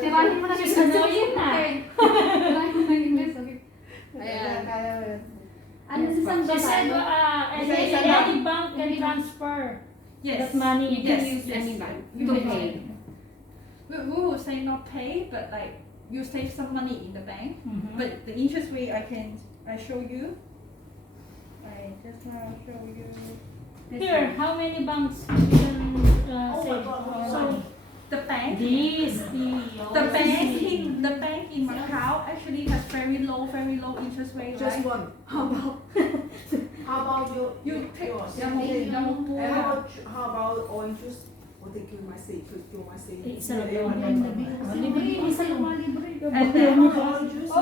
Tirahin mo na She's annoying na. Tirahin mo na English, okay? Ayan. Ano si San She said, any bank can transfer that money. You can use any bank to pay. We will say not pay, but like you save some money in the bank. Mhm. But the interest rate I show you. I just now show you. Here, how many banks you can save So money? the bank. The bank in Macau actually has very low interest rate. Just right? one. How about You take yours? How about orange juice? O di ko masay, Isa lang yun. Isa lang mga libre. And then Orange juice.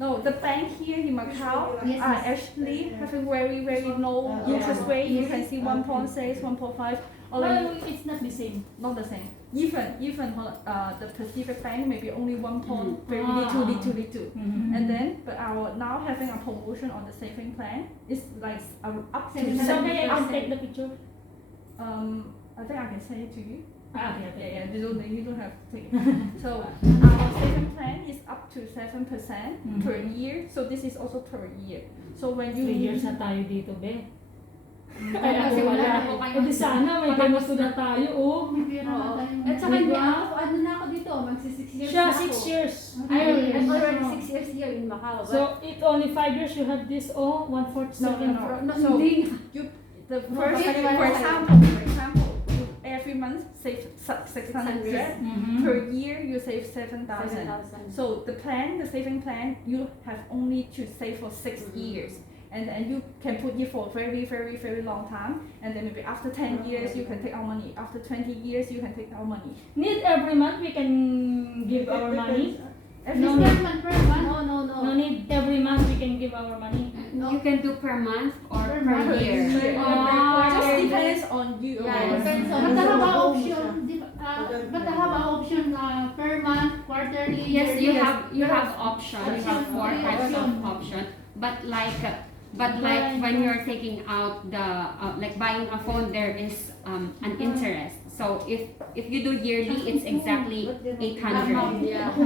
no, the bank here in Macau Yes, are yes. actually having very low interest rate. You can see 1.6, 1.5. Well, it's not the same. Not the same. Even the Pacific Bank maybe only 1.32. Mhm. And then, but our now having a promotion on the saving plan is like up to It's okay, I'll 7%. take the picture. I think I can send it to you. Okay. You don't have to take it. So our saving plan is up to 7% per year. So this is also per year. So when 3 you years na tayo dito, be. Kaya Kasi wala wala. po kayo. O di sana, may ganito na tayo, oh. May pera na tayo. At saka hindi Diba? ano na ako dito, magsi 6 years Siya, na ako. 6 years. I'm already 6 years here in Macau. So, it only 5 years you have this, oh, 1/4 second. No. No, So hindi. the first, Okay, for example, you every month save 600. Mhm. Per year you save 7,000. 7,000. So the saving plan, you have only to save for 6 years. And you can put it for very long time. And then maybe after 10 years you can take our money. After 20 years you can take our money. Need every month we can give our money. Every No, month. Per month. No need every month we can give our money. You can do per month or Per per month. year. Just okay. depends on you. Yeah, Depends on. But how about option? But how about option per month, quarterly? Yes, you yearly? have option. You have 4 types of option. But like when you're taking out the like buying a phone, there is an interest. So if you do yearly, it's exactly 800. Yeah.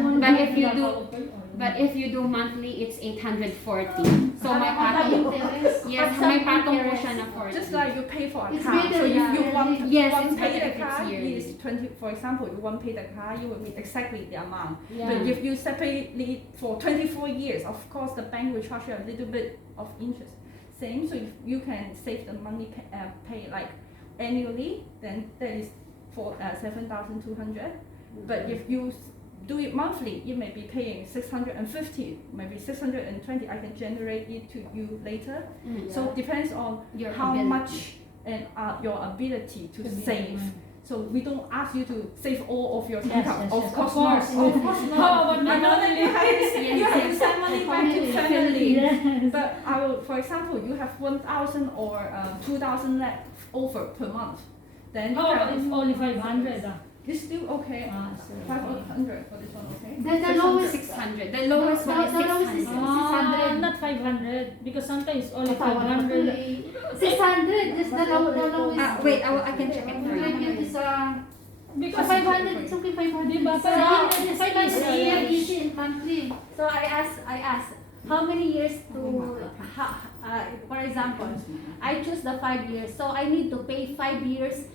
But if you do monthly, it's 840. So may patong. interest. Yes, may patong po siya na 40. Just like you pay for a It's car. better, So if yeah, you want Yes, want it's pay better the if it's car, yearly. it is 20. For example, you want pay the car, you will be exactly the amount. Yeah. But if you separate it for 24 years, of course the bank will charge you a little bit of interest. Same, so if you can save the money pay like annually, then that is for 7,200. But if you do it monthly, you may be paying 650, maybe 620. I can generate it to you later. So it depends on Your how ability. much and your ability to save. So we don't ask you to save all of your income. Of course not. Of course not. How about my Another you have to send money back to family. Yes. But I will, for example, you have 1,000 or 2,000 left over per month. Then you How about have, if only 500? it's still okay. So 500 for this one, okay? Then the lowest. 600. The lowest one is The lowest is 600. not 500 because sometimes only 500. 600. Just the lowest. Wait, I can check it for you. Review is Because 500. It's okay. 500. Diba? So, Parang 500 easy. year easy in monthly. So I asked, how many years to, for example, I choose the 5 years. So I need to pay 5 years,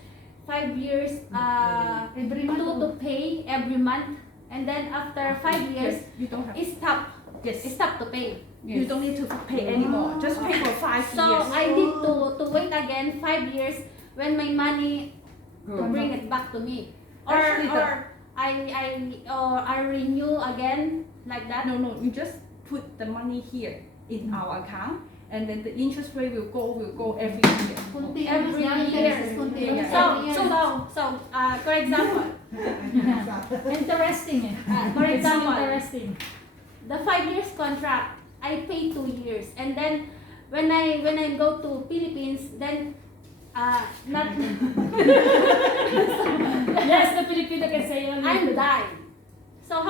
Every month. to pay every month. And then after 5 years, You don't have. it stop. Yes. It stop to pay. You don't need to pay anymore. Just pay for 5 So years. I need to wait again 5 years when my money to bring it back to me. Or Actually, I renew again like that. No, you just put the money here in our account, and then the interest rate will go every year. Continuous. Every Yeah, year. interest is continuous. So for example, Interesting eh. for It's example, interesting. the 5 years contract, I pay 2 years, and then when I go to Philippines, then not Yes, the Filipino can say only. I'm die. So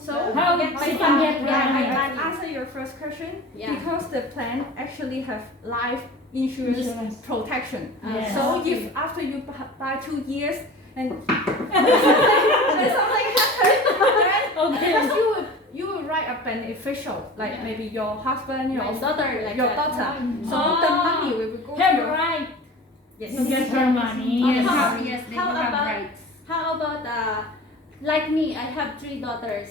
So How get she my can get money? I money? answer your first question Yeah. because the plan actually have life insurance Insurance. protection. Yes. So if after you buy 2 years and and something happens, Okay. because you will write a beneficial, like maybe your husband, your My daughter, like your that. daughter. So Oh. the money will go to Have your right yes. to get her money. Yes, How- yes, they how do have about- rights. How about like me? I have 3 daughters.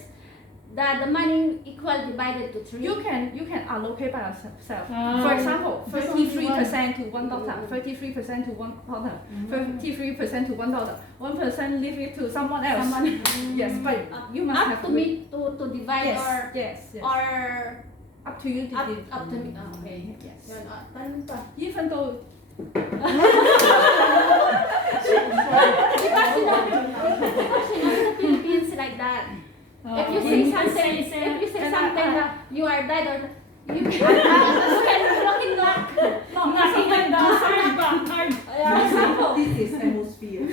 The money equal divided to 3. You can allocate by yourself. Ah. For example, There's only 33% to one daughter, 33% to one daughter, 33% to one daughter, 1% leave it to someone else. Yes, but you must up have to me to divide Yes, or yes, yes. Up to you to do. up to me. Okay. Yes. Yun, tanong pa. Even though Because you know, the Philippines like that. If you say something, if you say something that you are dead or you can look in knock. Knocking on the hard back, hard. For example, This is atmosphere.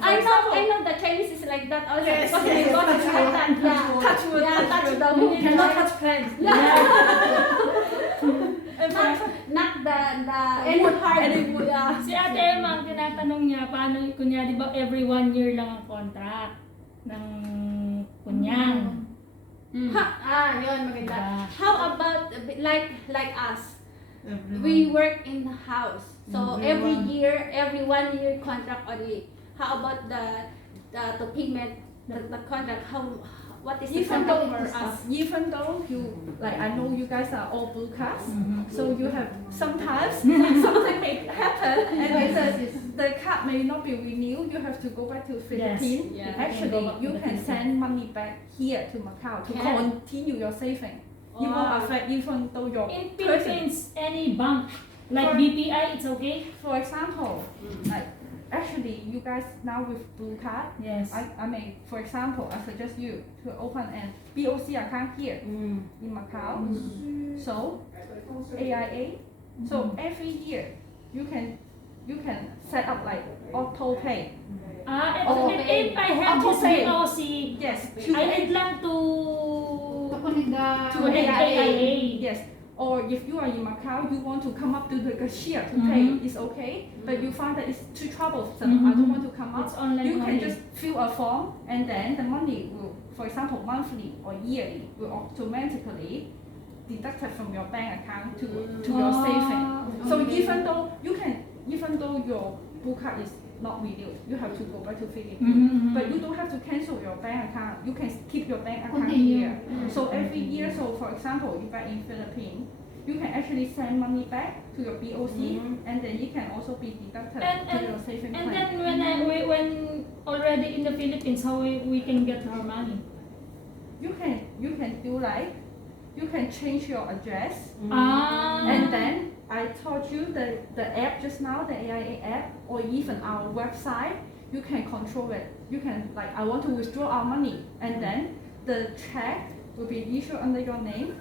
I know the Chinese is like that also Yes, because yes, my boss is touch like wood, that. Yeah, touch wood, yeah, touch touch wood. the You wood. cannot touch plants. Not the any hard. Yeah. Si Ate Emma, ang tinatanong niya, paano, kunya, di ba every 1 year lang ang contract ng kunyang? Yun maganda. Diba? How about like us? We work in the house. So every year, every 1 year contract only. How about the payment, the contract? What is the even contract though for us? even though you like I know you guys are all blue cards, so you have sometimes something may happen and the card may not be renewed. You have to go back to Philippines. Yeah. Actually, you can send money back here to Macau to Can. continue your saving. It won't Wow. affect even though your In person. Philippines, any bank, like For- BPI, it's okay? For example, like actually you guys now with blue card. Yes. I mean, for example, I suggest you to open an BOC account here in Macau. So AIA. So every year you can set up like auto pay. If I have Auto this pay. BOC, Yes. I need lang to to AIA. Yes. Or if you are in Macau, you want to come up to the cashier to pay, it's okay. But you find that it's too troublesome. I don't want to come It's up. online You can only. just fill a form, and then the money will, for example, monthly or yearly, will automatically deducted from your bank account to your saving. So even though your blue card is not renewed, you have to go back to Philippines. But you don't have to cancel your bank account. You can keep your bank account Continue. here. So every year, so for example, if you're in Philippines, you can actually send money back to your BOC, and then it can also be deducted to your saving And plan. then when already in the Philippines, how we can get our money? You can do like you can change your address, Ah. and then I told you the app just now, the AIA app, or even our website, you can control it. You can like I want to withdraw our money, and then the check will be issued under your name,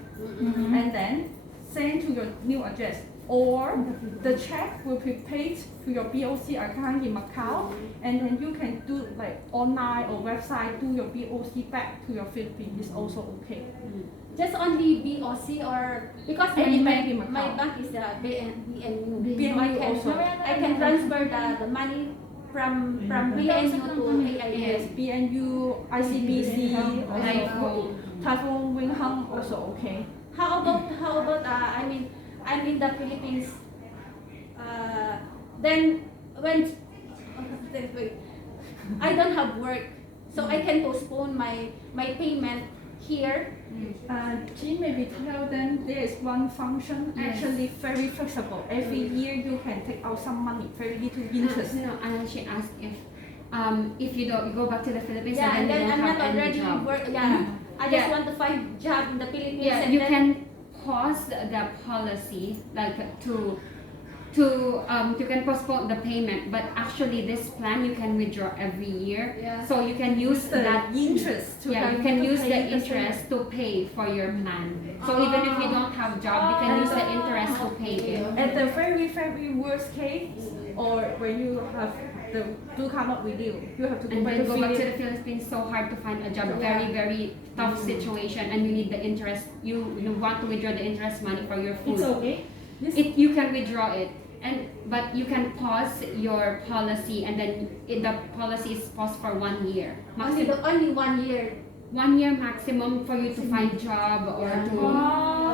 and then sent to your new address, or the check will be paid to your BOC account in Macau, and then you can do like online or website do your BOC back to your Philippines. It's also okay. Just only BOC or because Any bank in Macau. my bank is the BNU. BNU also. I can transfer the money from BNU to AIA. Yes, BNU, ICBC, also Typhoon, Wing Hang also okay. How about I'm in the Philippines. Then when I don't have work, so I can postpone my payment here. Jean maybe tell them there is one function actually very flexible. Every year you can take out some money, very little interest. No, she asked if you don't go back to the Philippines Yeah, and and then you then don't I'm have not any already job. work. Yeah, I just Yeah. want to find job in the Philippines. Yeah, and you then, can pause the policy like to you can postpone the payment, but actually this plan you can withdraw every year. Yeah. So you can use The that interest to yeah, have you can to use pay the same. interest to pay for your plan. So even if you don't have job, you can use the interest to pay it. At the very worst case, or when you have the blue card not with you have to go And back then to go back to Philippines. the Philippines, so hard to find a job, Yeah. very tough situation, and you need the interest. You want to withdraw the interest money for your food. It's okay. You can withdraw it, but you can pause your policy, and then the policy is paused for 1 year. Only 1 year. 1 year maximum for you to find job or to.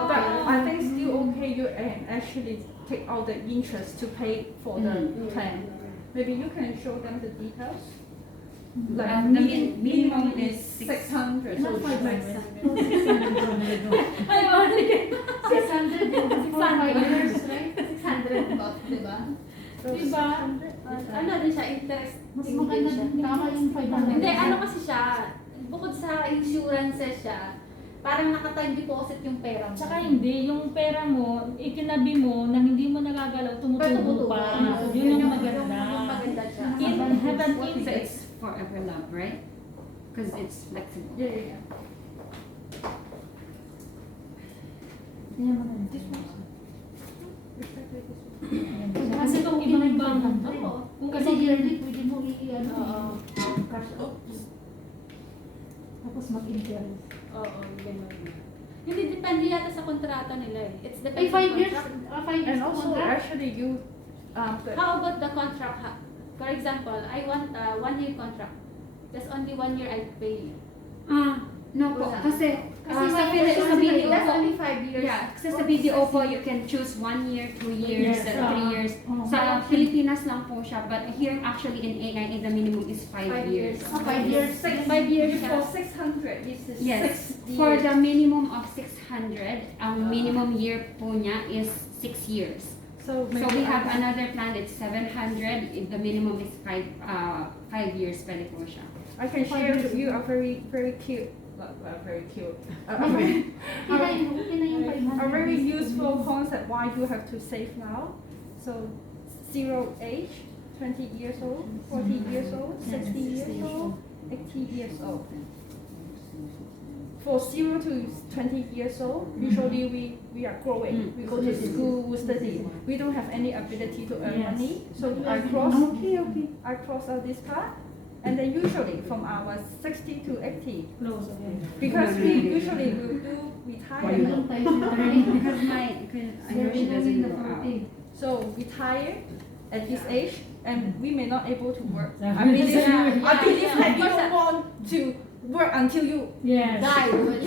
But I think still okay. You actually take out the interest to pay for the plan. Maybe you can show them the details. Like The minimum is 600. I only get 600 for 5 years, right? 600 bucks, di ba? diba? Ano din siya, interest. Mas maganda din tama yung 500. Hindi, ano kasi siya, bukod sa insurance siya, parang naka-time deposit yung pera mo. Tsaka hindi, yung pera mo, ikinabi mo na hindi mo nagagalaw, tumutubo pa. Yun yung maganda. Yung maganda siya. In heaven So interest. it's forever love, right? Because it's flexible. Yeah. Yan maganda. This one. Kasi kung ibang-ibang, Kung kasi yearly, pwede mo Oo. cash out. Tapos mag-interest. Oo, ganun. Hindi, depende yata sa kontrata nila eh. It's Ay, depende 5 years? contract. 5 years And also, contract? actually, you How about the contract? For example, I want a 1-year contract. Just only 1 year I pay. No po, Wala. kasi Kasi sa may sa video That's po, only 5 years. yeah, kasi sa video po you can choose 1 year, 2 years, Yes, 3 years. Oh, Sa Pilipinas lang po siya, but here actually in AIA the minimum is 5 5 years. years. 5 years. 5 years for siya. 600. This is Yes, 6 for years. the minimum of 600, ang minimum year po niya is 6 years. So So we have another plan, it's 700, the minimum is 5 years pwede po siya. I can share with you a very cute, very cute, a very, Okay na yung 500. a very useful concept why you have to save now. So 0 age, 20 years old, 40 years old, 60 years old, 80 years old. For 0 to 20 years old, usually we are growing. We go to school, we study. We don't have any ability to earn Yes. money. So I cross out this part. And then usually from our 60 to 80, Close again. because we usually will do retirement. Because I know she doesn't go out. So retire at this age, and we may not able to work. I Yeah. believe, Yeah. I believe that you don't want to work until you Yes. Die. don't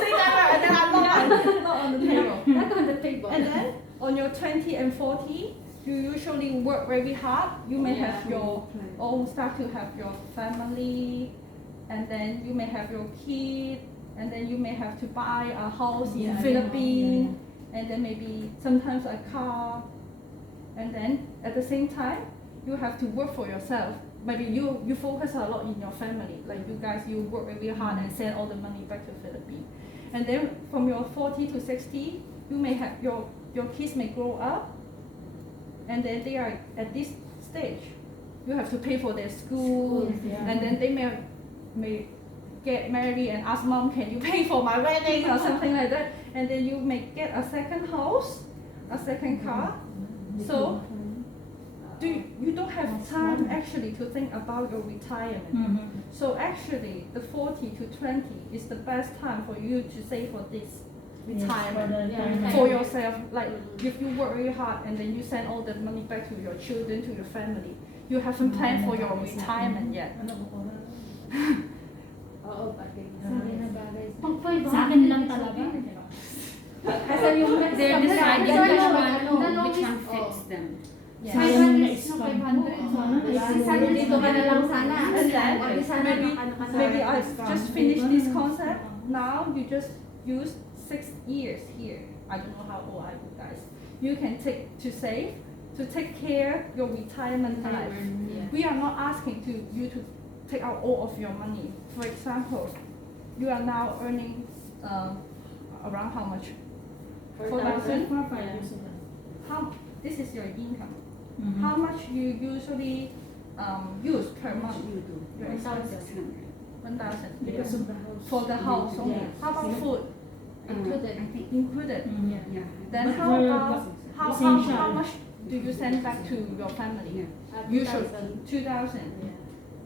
say that right, and then I'm not on the table. Not on the table. And then on your 20 and 40, you usually work very hard. You may have your own, start to have your family, and then you may have your kid, and then you may have to buy a house in Philippines, and then maybe sometimes a car, and then at the same time you have to work for yourself. Maybe you focus a lot in your family, like you guys, you work very hard and send all the money back to Philippines, and then from your 40 to 60, you may have your kids may grow up, and then they are at this stage. You have to pay for their school, Yeah. and then they may get married and ask mom, can you pay for my wedding or something like that, and then you may get a second house, a second car. So you don't have time actually to think about your retirement. Mhm. So actually the 40 to 20 is the best time for you to save for this retirement. Yeah. For yourself, like if you work really hard and then you send all the money back to your children, to your family, you haven't planned for your retirement yet. Oo, pati. Pag 500. Sa akin lang talaga. Kasi yung They're deciding which one Oh. fits them. Sayang na 500 is-spam. 500. Sana dito ka na lang sana. And then O di sana maybe ano ka na. maybe I just finished this concept. Now you just use 6 years here. I don't know how old are you guys. You can take to save, to take care your retirement life. Yeah. We are not asking you to take out all of your money. For example, you are now earning around how much? 4,000. For 5 years old. How? This is your income. Mhm. How much you usually use per month? Your expenses? 600. 1,000. Because of the house. For the house only. Yeah. How about food? Included. I think, Included. Mm, yeah. yeah. Then But how for about how essential. much do you send back to your family? Yeah. Usually 2,000.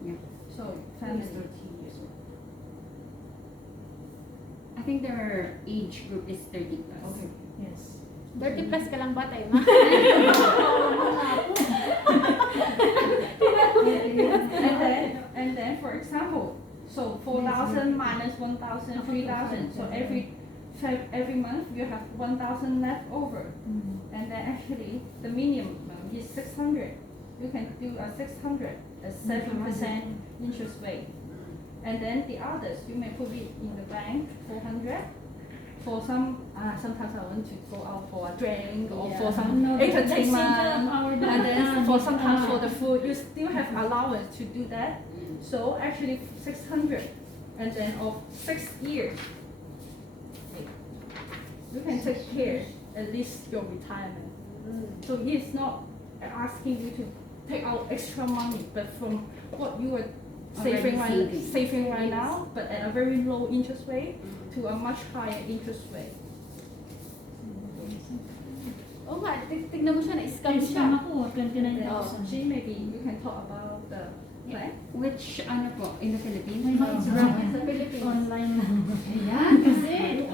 Yeah. So family. I think their age group is 30 plus. Okay. Yes. 30 plus ka lang ba tayo, ma? And then for example, so 4,000 minus 1,000, 3,000. So every month you have 1,000 left over. And then actually the minimum is 600. You can do a 600, a 7% interest rate. And then the others you may put it in the bank, 400. For some, sometimes I want to go out for a drink or for some No, entertainment. And then for sometimes for the the food, you still have allowance to do that. So actually 600, and then of 6 years, you can take care at least your retirement. So it's not asking you to take out extra money, but from what you are saving right now, but at a very low interest rate to a much higher interest rate. Oo nga, tignan mo siya, na-scam siya. Scam ako, 29,000. She maybe you can talk about the plan. Which, ano po, in the Philippines? Sa Philippines. Online na. Ayan, kasi.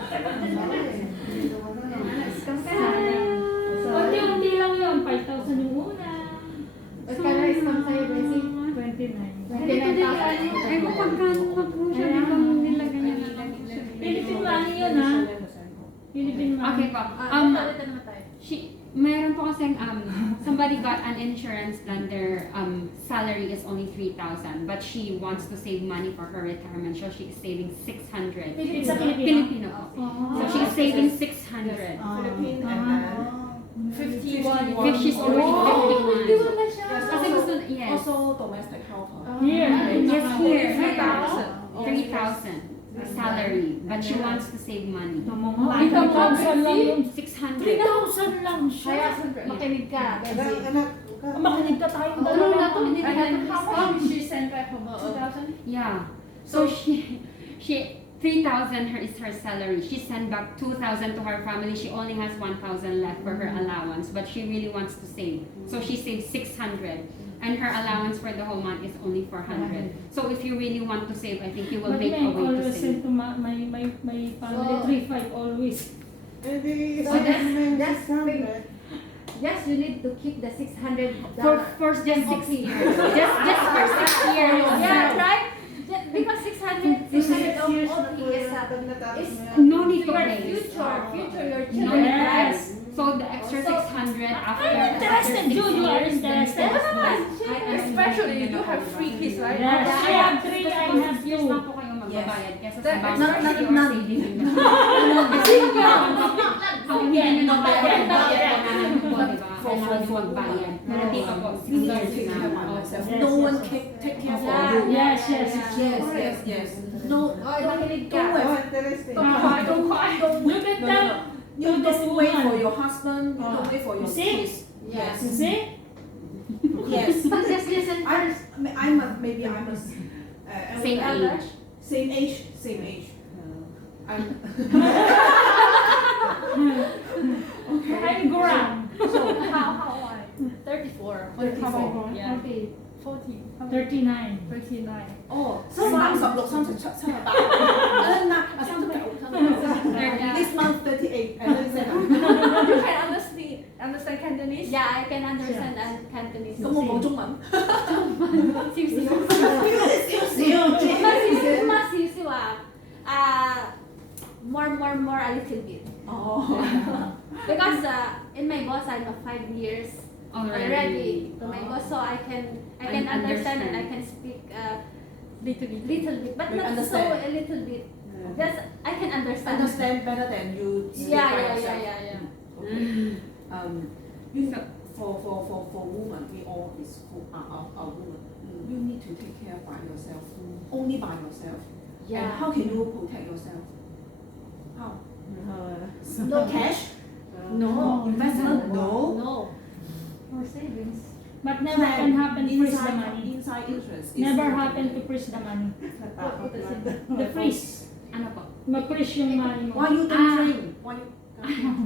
Na-scam ka na. Unti-unti lang yun, 5,000 yung una. Ba't ka na-scam sa'yo, Bessie? 29. 29,000. Ay, mapagkano na po siya, di ba nilagay niya na Philippine money yun, ha? Philippine money. Okay po. Ito naman tayo. Mayroon po kasing, somebody got an insurance plan, their salary is only 3,000, but she wants to save money for her retirement, so she is saving 600. Sa Pilipino? Filipino po. So she's saving 600. Philippines and then 51. If she's already 51. na siya. Kasi gusto, yes. also domestic household. Here. Yes, here. 3,000. 3,000 salary, but she wants to save money. 3,000 lang yun. 600. 3,000 lang Kaya, siya. makinig ka. Anak, anak, Makinig ka tayong Tulong na dalawa. to, hindi And na then ito how much did she send back home? 2,000? Yeah. So she 3,000 is her salary. She sent back 2,000 to her family. She only has 1,000 left for her allowance, but she really wants to save. So she saves 600, and her allowance for the whole month is only 400. So if you really want to save, I think you will But make a I way to always save. send to my family So- 3,500 always. Maybe So that's 600. Yes, you need to keep the 600 For just 6 years. just for 6 years. Yeah, right? Because 600 of years OT na po is pag natapos is mo yan. No need to your pay. future, your No, children, right? Yes. So the extra 600 after I'm interested, after 6 Jude, you are years, then you interested. can Especially you have 3 kids, right? Yes, I have 3, I have 6 years 2. na po kayo magbabayad kesa sa That- bank. not- You are not- saving in the Pag hindi nyo nabayad, Yeah. kailangan po, di ba? Kailangan nyo magbayad. Pero dito po, 6 You need to years take na. care of myself. Yes, No yes, one yes. take care for Yeah. you. Yes, yes. Yes. No, Oh, makinig ka. don't interesting. Don't cry, don't cry. Look at that. You Look at don't wait woman. for your husband. You don't wait for your You see? kids. Yes. You see? Yes. But just listen first. Maybe I'm a Same elder. age. Same age. Same age. I'm I'm Goran. So how are you? 34. 34. Yeah. Okay. 40. 39. 39.哦，36、37、38，This month 38，You can understand Cantonese? Yeah, I can understand and Cantonese. 咁我講中文。少少。少少啊，more a little bit. 哦， Because in my boss I'm a 5 years already to my boss, so I can understand and I can speak Little bit. little bit, but You not so understand. a little bit. Just I can understand. understand better than you speak by yourself. Yeah. Okay. You for women, we all is are women. You need to take care by yourself, only by yourself. And how can you protect yourself? How? No cash? No investment? No. No. For savings. But never can happen to freeze the Inside money. inside interest. is- Never happen to freeze the money. The freeze. Ano po? Ma-freeze yung money mo. Why you don't drink? Why you?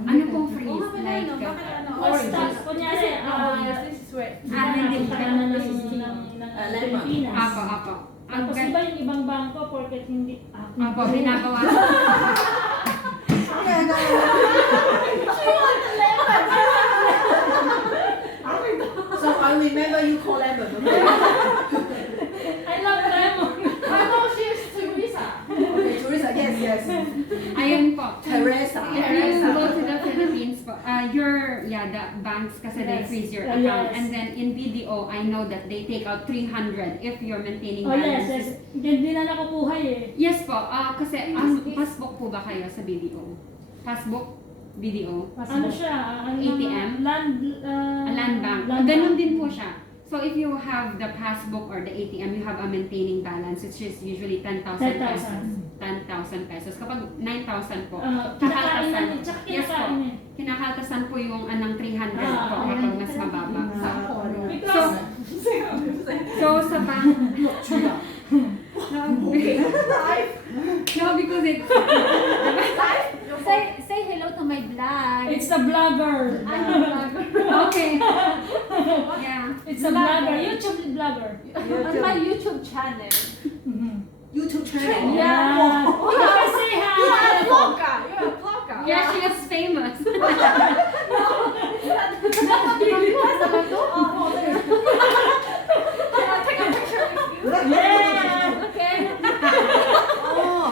Ano pong freeze? Oh, Like, bakit ano? Basta, kunyari, This is where. hindi na ng lemon. Pilipinas. Apo. Ang Tapos iba yung ibang bangko porket hindi Opo, binabawasan. So I remember you call Lemon, okay? I love lemon. I know she's Teresa. Okay, Teresa, yes. Ayun po. Teresa. If you go to the Philippines po, the banks kasi they Yes. freeze your Oh, account. yes. And then in BDO, I know that they take out 300 if you're maintaining Oh yes, balances. Hindi na nakukuha eh. Yes po, kasi passbook po ba kayo sa BDO? Passbook? BDO? Ano siya? ATM? Land bank. Ganun din po siya. So if you have the passbook or the ATM, you have a maintaining balance, which is usually 10,000 pesos. 10,000 pesos. Kapag 9,000 po, Kinakain tsaka yes po, kinakain eh. kinakaltasan po yung anang 300 po Ah, kapag mas mababa. Because, So sa bank, no, because it's, Say hello to my vlog. it's a vlogger. I'm a vlogger. okay. Yeah. It's a vlogger. YouTube vlogger. On my YouTube channel. YouTube channel. Yeah. You can say You're hi. a blogger. You're a blogger. Yeah, she was famous. Can I take a picture with you? Yeah. Okay. Oh,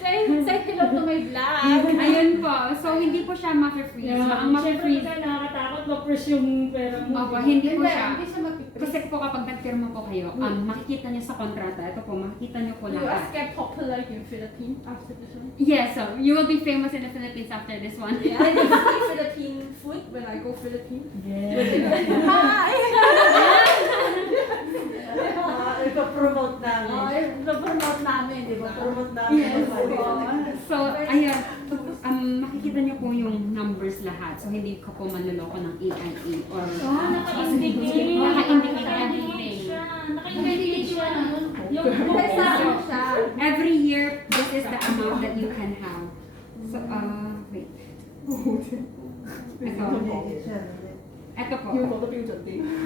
Say hello to my vlog. Ayun po. So, hindi po siya ma-freeze. Yeah. Ang ma-freeze, Siyempre nakakatakot ma-freeze yung pera mo. opo, hindi po Hindi, siya. hindi siya mapipres. Kasi po kapag nagpirma po kayo, makikita niyo sa kontrata, ito po, makikita niyo po You lahat. get popular in Philippines after this one. Yes, so you will be famous in the Philippines after this one. Yeah, I eat Philippine food when I go Philippines. Yeah. Hi. ipapromote namin. Ipapromote namin, di ba? Ipapromote namin. So, ayun, makikita niyo po yung numbers lahat. So, hindi ka po manloloko ng AIA or Naka-indicate. Naka-indicate everything. siya. Naka-indicate siya. Yung Kasama siya. Every year, this is the amount that you can have. So, wait. Ito po.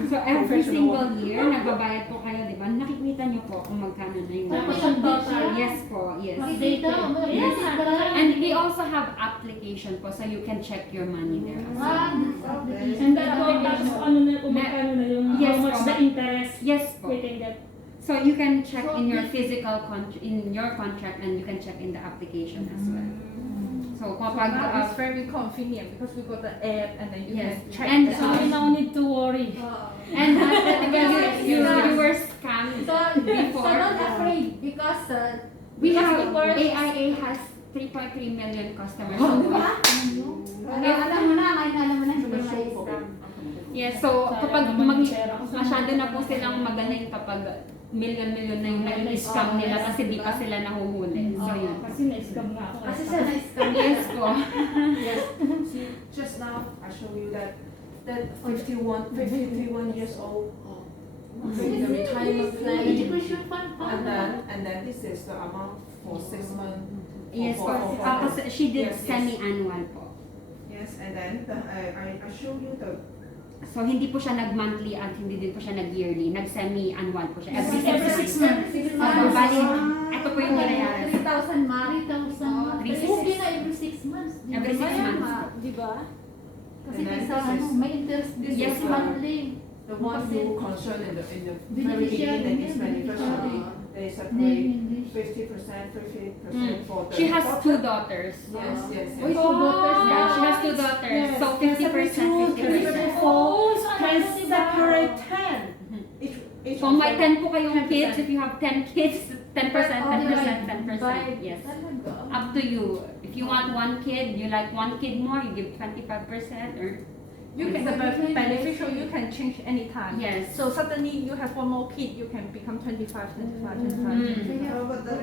So, every single year, nagbabayad po kayo, di ba? Nakikita niyo po kung magkano na yung Tapos bayad. yung total. Yes po, yes. Dito. Yes. And we also have application po, so you can check your money there. as well. And then tapos ano na kung magkano na yung Yes, how much po. the interest Yes po. we can get. So you can check So, in your physical in your contract, and you can check in the application as well. So kapag Now it's very convenient because we got the app and then you Yes. can check. And, the So we don't need to worry. and you were scammed So before. don't afraid because We because have before AIA has 3.3 million customers. alam mo na, ngayon alam mo na hindi may scam. Yes, so kapag masyado na po silang magaling kapag million na yung naging scam nila kasi di pa sila nahuhuli. So yun. Kasi na-scam nga ako. Kasi siya na-scam. Yes po. Yes. See, just now I show you that 51 years old. The retirement plan. Education fund. And then this is the amount for 6 months. Yes po. Tapos she did semi-annual po. Yes, and then I show you the. So hindi po siya nag-monthly at hindi din po siya nag-yearly. Nag-semi-annual po siya. Every Every 6 6 months. months. Bali, ito po yung binayaran. 3,000 ma. 3,000. 3,600. Okay na every 6 months. Every 6 months. Di ba? Kasi And then kaysa this is- may interest din Yes, sa ma'am. monthly. The one who concerned in the very Beneficiary, beginning is yeah. beneficiary. They Name separate English. 50%, 50% for the. She has 2 daughters. Yes, yes, Wait, yes. 2 daughters. Yeah, she has 2 daughters. Yes. So 50%, 50%. Oh, so Can ano si separate 10. Each Kung of may them. 10 po kayong 10%. kids, if you have 10 kids, 10%, 10%, 10%. Yes. Talaga. Up to you. If you want 1 kid, you like 1 kid more, you give 25% or You can the beneficial you can change anytime. yes. So suddenly you have one more kid, you can become 25, 25, 25.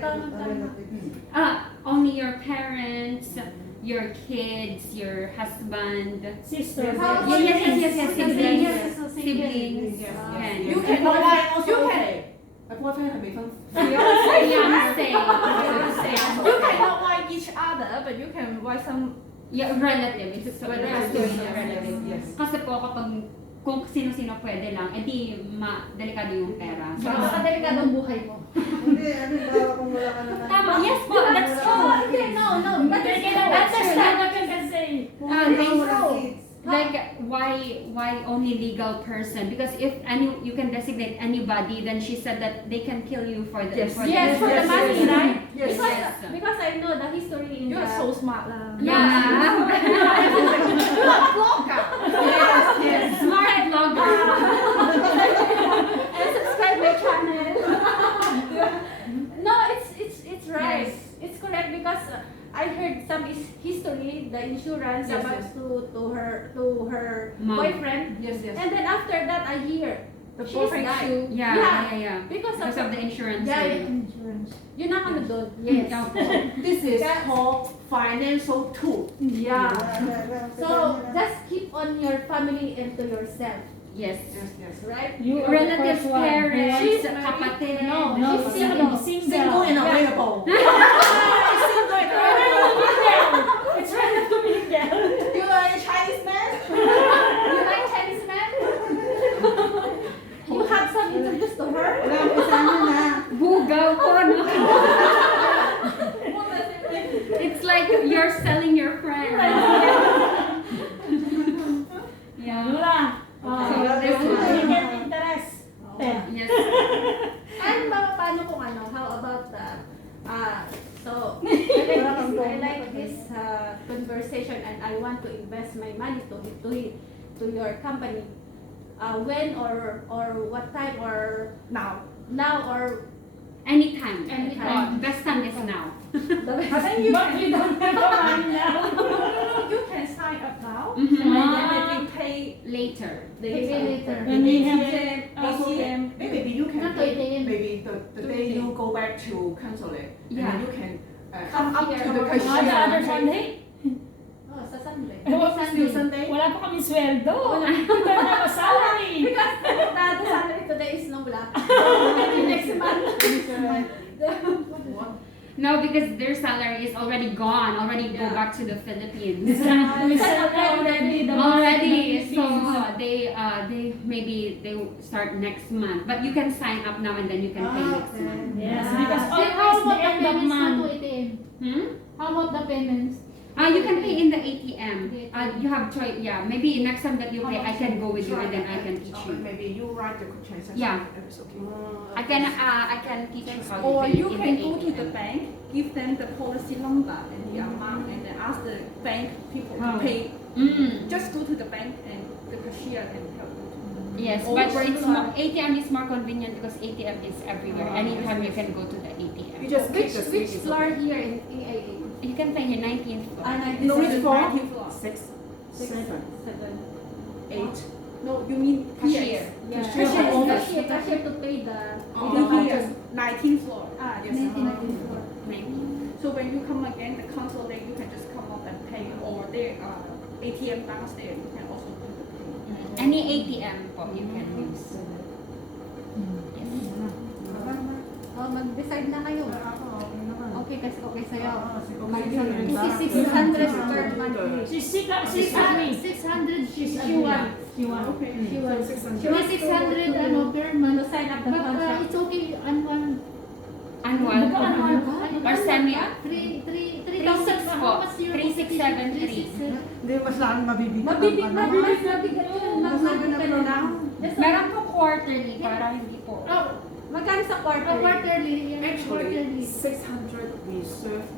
Only your parents, your kids, your husband. sister. How Yes, siblings. Yes, Siblings. Yes, Can. yes. You And can boyfriend also you can- okay. A boyfriend 係未婚。 Fiance. You cannot like each other, but you can like some. Yeah, relative. It's so, it has to be a relative. Yes. Kasi po kapag kung sino-sino pwede lang, edi delikado yung pera. So, Napakadelikado ang buhay mo. Hindi, ano, bawa kung wala ka naman. tama, yes po, that's true. Hindi, no. That They is cannot understand what you can say. Like why only legal person? Because if you can designate anybody, then she said that they can kill you for the Yes. for Yes, for the Yes, money, yes, right? yes, because, yes. because I know the history in You are the... so smart lah. Yeah. Yes. Smart blogger. And subscribe my channel. No, it's right. Yes. It's correct because I heard some history, the insurance Yes, about yes. to her Mom. boyfriend, Yes, yes. and then after that I hear The she's boyfriend died. too. Yeah. Because Because of the insurance. Yeah, rate. Insurance. You're not gonna do it. Yes. This is That's- called financial tool. Yeah. So just keep on your family and to yourself, Yes. Yes, yes. right? You are the Relatives, first one. parents, She's kapatid. No, She's single. Single and available. It's random to me again. You are a Chinese man? You like Chinese men? You have some introduced to her? Bugaw ko, no? It's like you're selling your friend. Yeah. Wala. So, this one. You get interest. Yes. And paano kung ano, how about so I like this conversation and I want to invest my money to your company. When or what time or Now. now or Anytime. Anytime. Best time is now. But you don't have the money now. You can sign up now. Mhm. And then we pay Later. Later. When we have ATM. Maybe you can Not to pay, ATM. maybe the day you go back to cancel it, and Yeah. then you can come up here. to the What's the other cashier. Sunday? oh, sa Sunday. Still Sunday? Wala pa kami sweldo. We don't have a salary. Because the salary today is no wala. Maybe next month. What? No, because their salary is already gone. Already go Yeah. back to the Philippines. We sell already. Already, so Philippines. they maybe they will start next month. But you can sign up now and then you can pay next month. Yes, Ah. because Then how always the about the end of payments not to month. ATM? Hmm? How about the payments? You can pay in the ATM. The You have choice. Yeah, maybe next time that you pay, I can go with you and then I can teach you. Maybe you write the transaction. Yeah. It's okay. I can teach you how to Or pay you in can the go to the ATM. bank, give them the policy number and the amount, and then ask the bank people to How? pay. Just go to the bank and the cashier can help you. Yes, Or but it's more, similar. ATM is more convenient because ATM is everywhere. Anytime you can go to the You ATM. just Which click the which switch, it's floor okay. here in EAA? You can pay your 19th floor. No, Which it's floor? 19th floor. 6, 7, 7. 8. No, you mean Cashier. Yeah. Cashier. Cashier to pay the. Yes, 19th floor. Yes. 19 floor. Maybe. So when you come again, the council day, you can just come up and pay, or there are ATM downstairs, you can also do the pay. Any ATM po you can use. Yes. Oh, mag-decide na kayo. Okay, kasi okay sa'yo. This is 600 per month. She's sick. 600 She wants. Okay. She wants. She May wants 600 to per month. sign up the But contract. it's okay annual. Annual. Or semi. 3,000. How much your 3673. 367? Hindi, mas lang mabibigat. Mabigat yun. Yes, Meron po quarterly para hindi po. Oh, magkano sa quarter? quarterly. Yeah, Actually, quarterly. 600 reserved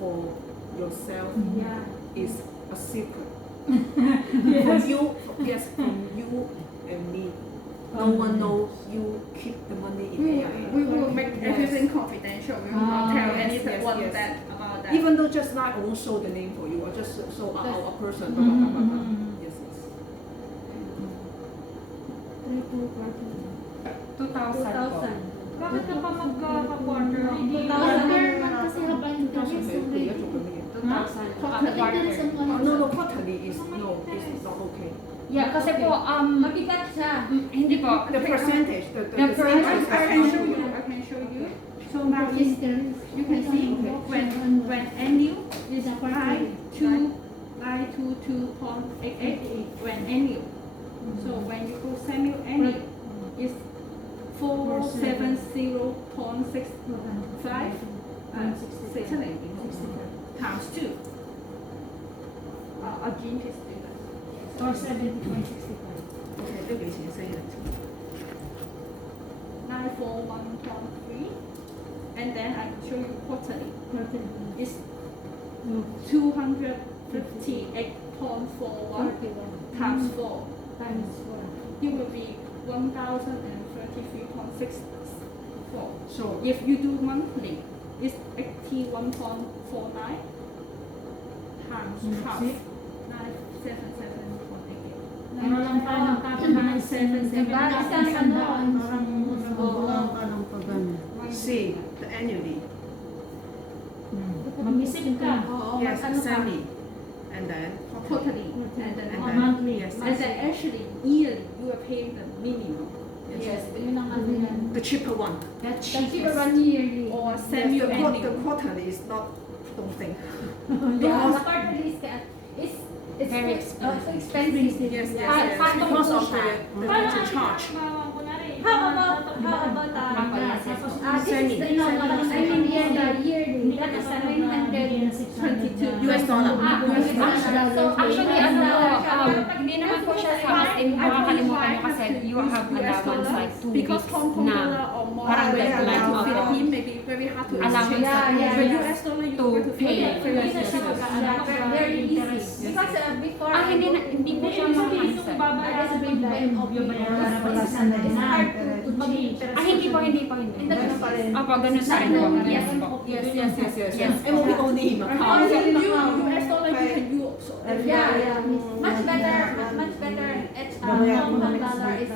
for yourself Yeah. is a secret. From you, yes, from you and me. No one knows you keep the money in AIA. We will make everything confidential. We will not tell Yes, anyone yes, yes. that about that. Even though just now I won't show the name for you, I just show a person. Blah, blah, blah, blah, blah. Yes, yes. 2,000 po. 2,000. Bakit ka pa magka-quarterly? 2,000. Per month kasi have an interest Okay, already. kuya, chupa niya. 2,000 po But ang interest quarter. on Oh, one. no, quarterly is, no, it's not okay. Yeah, kasi po, Mabigat siya. hindi po. The percentage, the The percentage. I can show you. I can show you. So now Interest. you can see when annual Is a buy quarterly. 2 buy 22.88 when annual So when you go semi-annual, it's 470.65 times 2. A GP student. Or 70.65. Okay, 都幾錢先941.3, and then I will show you quarterly. Okay. It's 258.41 times 4. Times 4. It will be 1,033.64. So If you do monthly, it's 81.49 times 12. 977.88. Ano lang pa ng tapos na 7. C, the annually. Mag-isip ka. Yes, semi. And then Quarterly. And then monthly. Yes, And then actually, yearly, you are paying the minimum. Yes, yun ang ano yan. the cheaper one. That's The cheaper cheapest. one yearly. Or The semi-annual. quarterly is not, don't think. Yeah, the quarterly is it's Very expensive. Yes, yes, Pa- yes. paano Because po of siya? the charge. How about this is the yearly. That is $922. US dollar. So Actually, hindi naman po siya sa as in makakalimutan mo kasi you have allowance like 2 Because weeks Hong Kong na dollar or more parang than deadline to of Philippines may be very hard to allowance exchange. Yeah, But yeah. US dollar you To go to pay. Philippines, very Very easy. Because before hindi po siya ma-cancel. it's hard to change. Hindi po. Hindi Opo, ganun pa rin po. Yes po. Yes. MOB only. US dollar you can use. Yeah. Much better. Hong Kong dollar is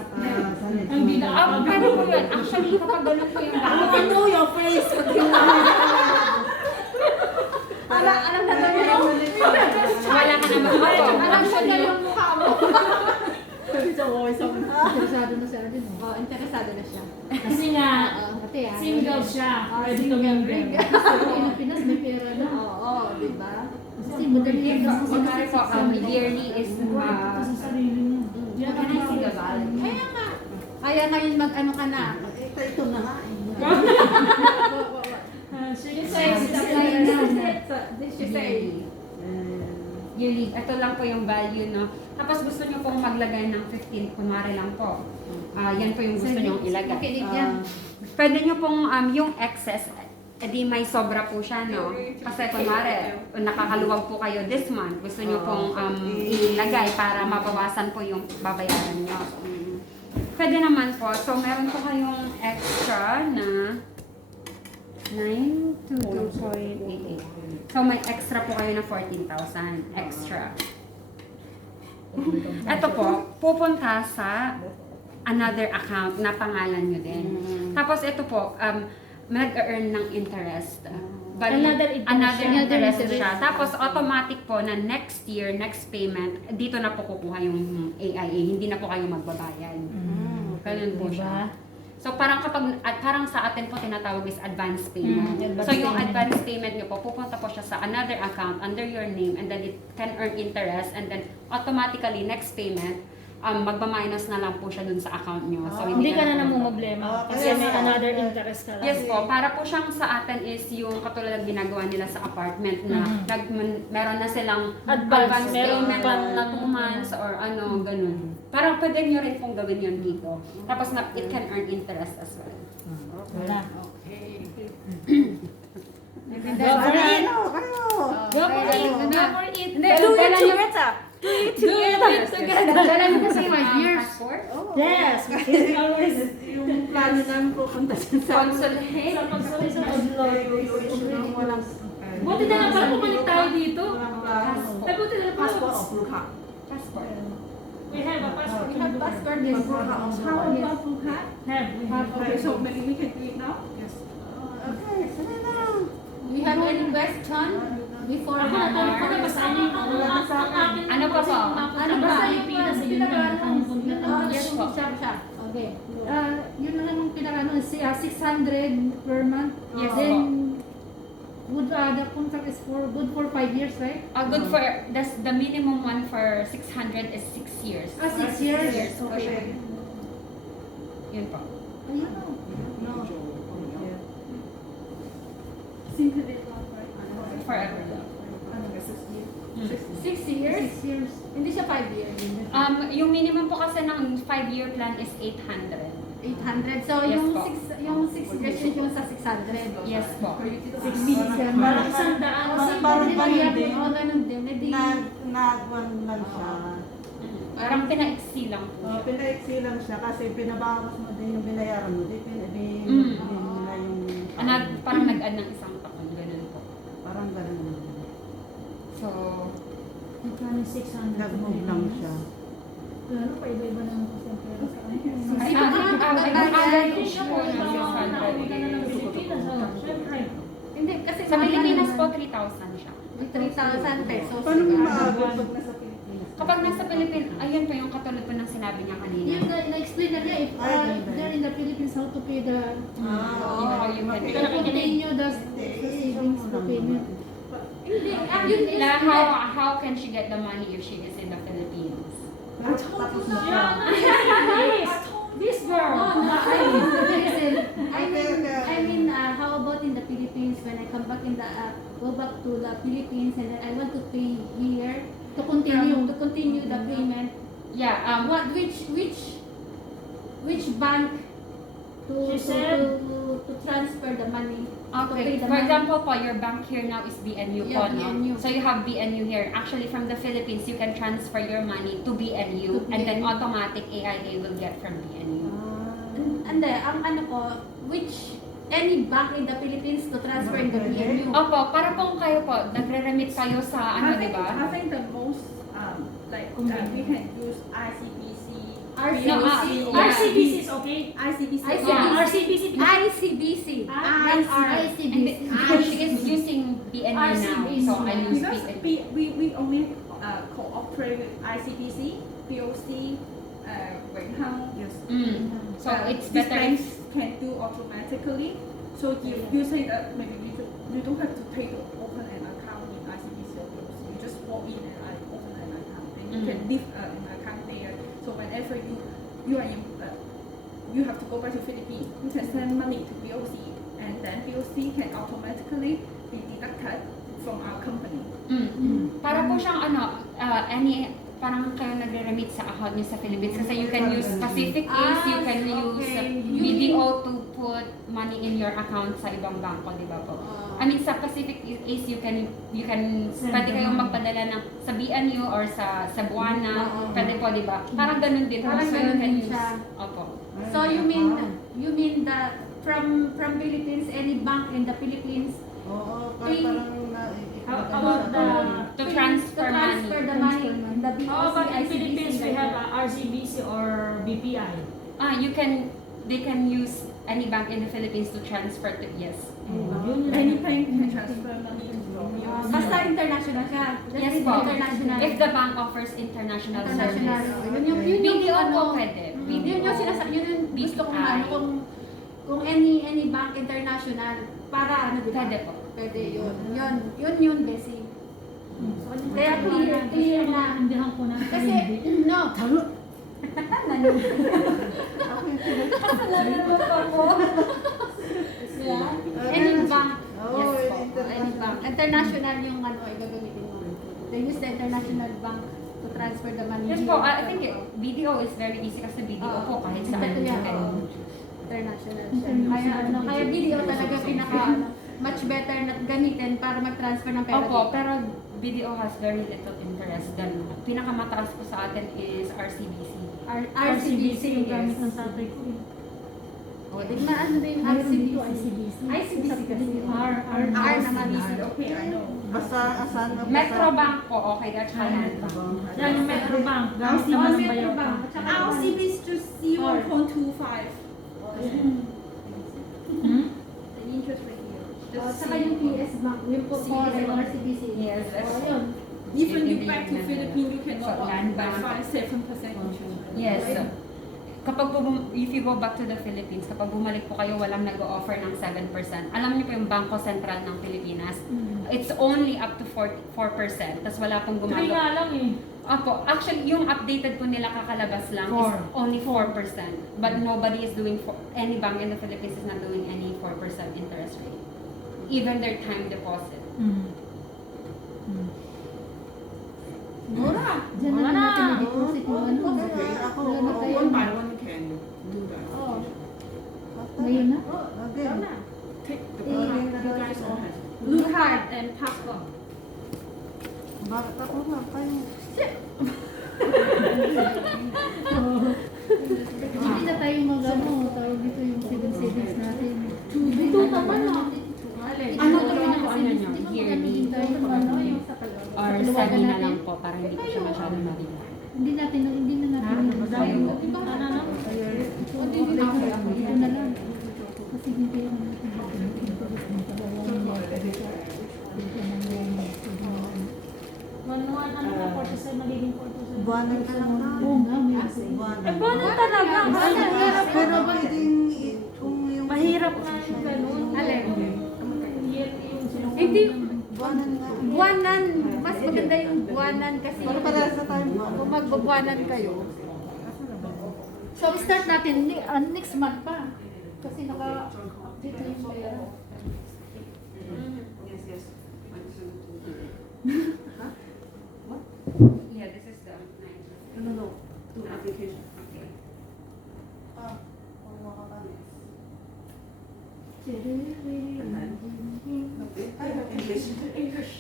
Ang bida. Pero po yun, actually kapag ganun po yung I know your face. alam na daw niya wala ka naman po. alam ko na yung mukha mo. Interesado na si Arden. Oh, interesado na siya. Kasi nga, Ate, single siya. Ready to mingle. Sa Pinas may pera na. Oo, di ba? Kasi madali If kasi kunwari po, yearly is Sa sarili niya. can I see the value? Kaya nga. Kaya ngayon mag-ano ka na. Ito na nga. Sige, This say, is say. Yearly, ito lang po yung value, no? Tapos gusto nyo pong maglagay ng 15, kunwari lang po. Yan po yung gusto nyo ilagay. Okay, din yan. Pwede nyo pong yung excess, edi may sobra po siya, no? Kasi kunwari, nakakaluwag po kayo this month, gusto nyo pong ilagay para mabawasan po yung babayaran nyo. Pwede naman po. So, meron po kayong extra na 9 to 2.88. So, may extra po kayo na 14,000 extra. Ito po, pupunta sa another account na pangalan nyo din. Tapos ito po, nag-earn ng interest. But Another interest siya. Tapos automatic po na next year, next payment, dito na po kukuha yung AIA. Hindi na po kayo magbabayad. Ganun po siya. So parang parang sa atin po tinatawag is advance payment. So yung advance payment nyo po, pupunta po siya sa another account under your name and then it can earn interest and then automatically next payment, magba-minus na lang po siya dun sa account nyo. So Hindi ka na po- namumblema. Kasi may another interest ka lang. Yes po, para po siyang sa atin is yung katulad ng ginagawa nila sa apartment na meron na silang Advance, meron payment pa na 2 months or ano, ganun. Parang pwede nyo rin pong gawin yun dito. Tapos it can earn interest as well. Wala. Go Go for it! Go for it! Go for it! Do it together! Do it together! Dala nyo kasi yung 5 years. passport? Yes! It's always Yung plano namin pupunta sa Consulate? sa pagsulit sa walang Buti na lang pala pumalik tayo dito. Passport. Ay, buti na lang passport pala. of blue card. Passport. We have a passport. We have passport this. How about blue card? Have. Okay, so maybe we can do it now. Yes. Okay, sige na. We have any question before Ako natanong ko na basta ano yung ang akin. Ano pa po? Ano ba yung Pilipinas, yun na ang punta. Yes po. Siya. Okay. Yun na lang yung pinaka 600 per month. Yes Then, Would the contract is good for 5 years, right? Good for, the minimum one for 600 is 6 years. 6 years. Okay. Yun po. Ayun. Simply love, right? Forever love. 6 years? 6 years. Hindi siya 5 years. Yung minimum po kasi ng 5-year plan is 800. 800. So, Yes yung po. 6 years yun yung sa 600. Yes po. 6 minutes. Parang isang daan. Parang ganun din. Oo, ganun din. Hindi. Nag-one lang siya. Parang pinaiksi lang po. Pinaiksi lang siya kasi pinabawas mo din yung binayaran mo. Di mo na yung... Parang nag-add ng isang taon. Ganun po. Parang ganun. So, Magkano 600? Nag-move lang siya. Ano pa iba-iba na kasi ang pera sa kanya. average po ng Pilipinas, 600. syempre. Hindi, kasi Sa Pilipinas po, 3,000 siya. 3,000 pesos. Paano mo maabot pag nasa Pilipinas? Kapag nasa Pilipinas, ayun po yung katulad po ng sinabi niya kanina. Yung na-explain na niya, if they're in the Philippines, how to pay the... How you can to continue the savings to payment. Hindi. How can she get the money if she is in the Philippines? Tapos na siya. This girl. Oh, no, Okay. I mean, how about in the Philippines when I come back go back to the Philippines and then I want to pay here To continue. to continue the payment. Yeah, Which bank She said- to transfer the money? To okay. pay the For money? example po, your bank here now is BNU po, Yeah, no? BNU. So you have BNU here. Actually, from the Philippines, you can transfer your money to BNU To and then BNU. automatic AIA will get from BNU. Hindi, ang ano ko, any bank in the Philippines to transfer in the BNU. Opo, para pong kayo po, nagre-remit kayo sa ano, di ba? I think the most we can use ICBC, RCBC. RCBC is okay. ICBC. RCBC. ICBC. ICBC. Because she is using BNU now, so I use Because BNU. we only cooperate with ICBC, BOC, Wenhang. Yes. So it's these better banks if can do automatically. So if you say that maybe you don't have to pay to open an account in ICBC or BOC, you just walk in and open an account, and you can leave an account there. So whenever you are in, you have to go back to Philippines, you can send money to BOC, and then BOC can automatically be deducted from our company. Para po siyang parang kayo nagre-remit sa account niyo sa Philippines kasi you can use Pacific Ace, you can use BDO to put money in your account sa ibang bangko, di ba po? I mean, sa Pacific Ace, you can pwede kayong magpadala ng sa BNU or sa Buana, pwede po, di ba? Parang ganun din po. Parang So you ganun can din use, siya. opo. So you mean that from Philippines, any bank in the Philippines Oo, Pay- parang How about To transfer money. the money in the BOC, How about in ICBC, Philippines we like have that? RCBC or BPI? They can use any bank in the Philippines to transfer to, yes. Any bank can transfer money from your Basta international siya. Yes That's po. international. If the bank offers international International. service. Yun yung BDO ano, po pwede. Yun yung sinasabi, yun yung gusto kong BPI. ano, kung any bank international, para ano, di ba? Pwede po. Pwede yun. Yun, Bessie. Kaya clear na. Naintindihan ko na. Kasi, no. Nalulot ako. Yeah. Any bank. Oo, Yes po. international. Any bank. International yung ano, gagamitin mo. They use the international bank to transfer the money. Yes here. po, I think BDO is very easy kasi BDO po kahit saan you Yeah, can. international siya. Kaya BDO talaga pinaka much better na gamitin para mag-transfer ng pera. Opo, dito. pero BDO has very little interest than pinakamataas po sa atin is RCBC. RCBC, yung gamit yes. ng tatay ko. Tignan ano ba yung Meron RCBC? dito ICBC. ICBC kasi. R naman. Okay, I know. Basta asan na Metrobank po, okay, that's Land Bank. Yan yung Metrobank. Gamit Gamit naman naman ng ba yun? bayaw. At saka Our CB is just 0.25. The interest rate here. Just saka yung PS Bank, yung po po yung RCBC. Yes, that's Yun. Even you back to Philippines, you can So, land bank. by 5-7% interest rate. Yes. kapag po, if you go back to the Philippines, kapag bumalik po kayo, walang nag-o-offer ng 7%. Alam niyo po yung Bangko Sentral ng Pilipinas, it's only up to 4%. Tapos wala pong 3 nga gumagawa. lang eh. Apo, actually, yung updated po nila kakalabas lang is only 4%. But nobody is doing, any bank in the Philippines is not doing any 4% interest rate. Even their time deposit. Mura. Diyan na lang natin i-deposit yung ano. Okay, ako, Wala na tayo. one by one can do that. Ngayon na. Okay. Take the card. You guys all have. Blue card and passport. Bakit ako nga? Kayo. Hindi na tayo mag-ano. Tawag dito yung savings natin. Dito naman ah. Ano to yung ano nyo? Yearly? Or semi na lang po para hindi ko siya masyadong mabigat. Hindi na natin yung Ano na? ito na lang. Kasi hindi yung Manuan, ano na 47, magiging 47. Buwanan ka lang na. Oo nga, may Buwanan. Bono talaga. Pero pwedeng kung yung... Mahirap nga yung ganun. Alin? Yearly yung sinukuha. Hindi. Buwanan nga. Buwanan. Mas maganda yung buwanan kasi Para sa time mo. kung magbubuwanan kayo. So, start natin next month pa. Kasi dito yung bayaran. Yes, yes. Yeah, this is the No. Do application. Okay. I have English. English.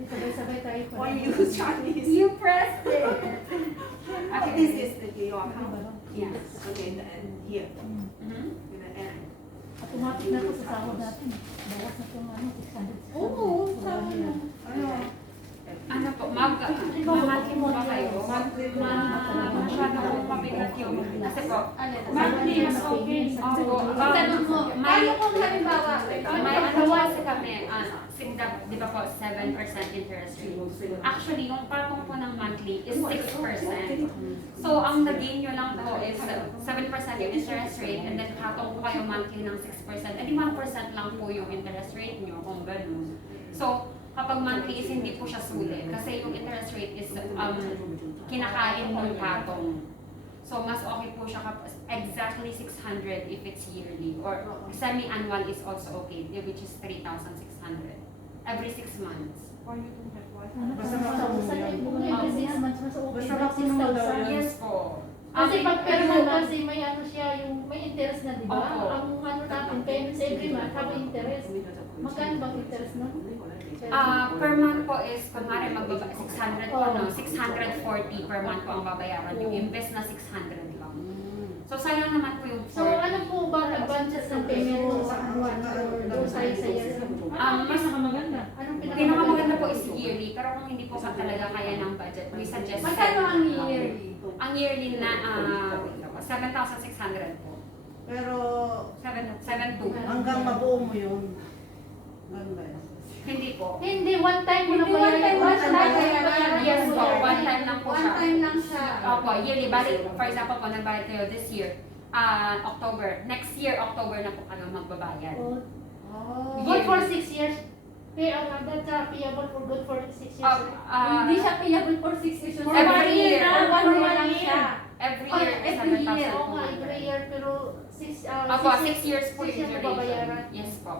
Sabay-sabay tayo pa. Why you use Chinese? You pressed it. Okay, this is your account. Yes. Okay, and here. Mhm. In the end. Automatic na ito sa sahod natin. Bawas na itong 600. Oo, sabi mo. Ano po, mamati mo ba kayo? Masyado po mabigat yung, kasi po, Monthly, mas okay. opo, Tanong mo, paano kung halimbawa, may ano kasi kami, di ba po, 7% interest rate. Actually, yung patong po ng monthly is 6%. So, ang nag-gain nyo lang po is 7% yung interest rate and then patong po kayo monthly ng 6%. And 1% lang po yung interest rate nyo kung ganun. So, kapag monthly is hindi po siya sulit kasi yung interest rate is kinakain ng patong. So, mas okay po siya exactly 600 if it's yearly or semi-annual is also okay, which is 3,600 every 6 months. Basta makatulong. Every 6 months, mas okay. Basta Like makatulong. 6,000. Yes po. Kasi pag permanent kasi may ano siya, yung may interest na, di ba? Opo. Ang ano natin, payments every month, habang interest. Magkano bang interest na? Per month po is, kunwari magbaba 600 po, no? 640 per month po ang babayaran. Yung invest na 600 lang. So, sayang naman po yung So, ano po ba advances ng payment mo sa one or doon tayo sa year? Ano ang pinakamaganda? Anong pinakamaganda po is yearly, pero kung hindi po ka talaga kaya ng budget, we suggest Magkano ang yearly? Ang yearly na 7,600 po. Pero 7,200. hanggang mabuo mo yun. Ano ba yun? Hindi po. Hindi, one time mo na Hindi one time, one time. bayaran. Yes po, one time lang po One siya. time lang siya. Opo, yearly. Bali, for example po, nagbayad kayo this year, October. Next year, October na po kayo magbabayad. Good for 6 years. Pay that's payable for good for 6 years. Hindi siya payable for 6 years. For every one year. year. For For 1 year one lang year. siya. Every Oh, year, every year. 7,000 Oo po. nga, every year, pero 6 Opo, 6 years po 6 yung years mo babayaran. duration. Yes po.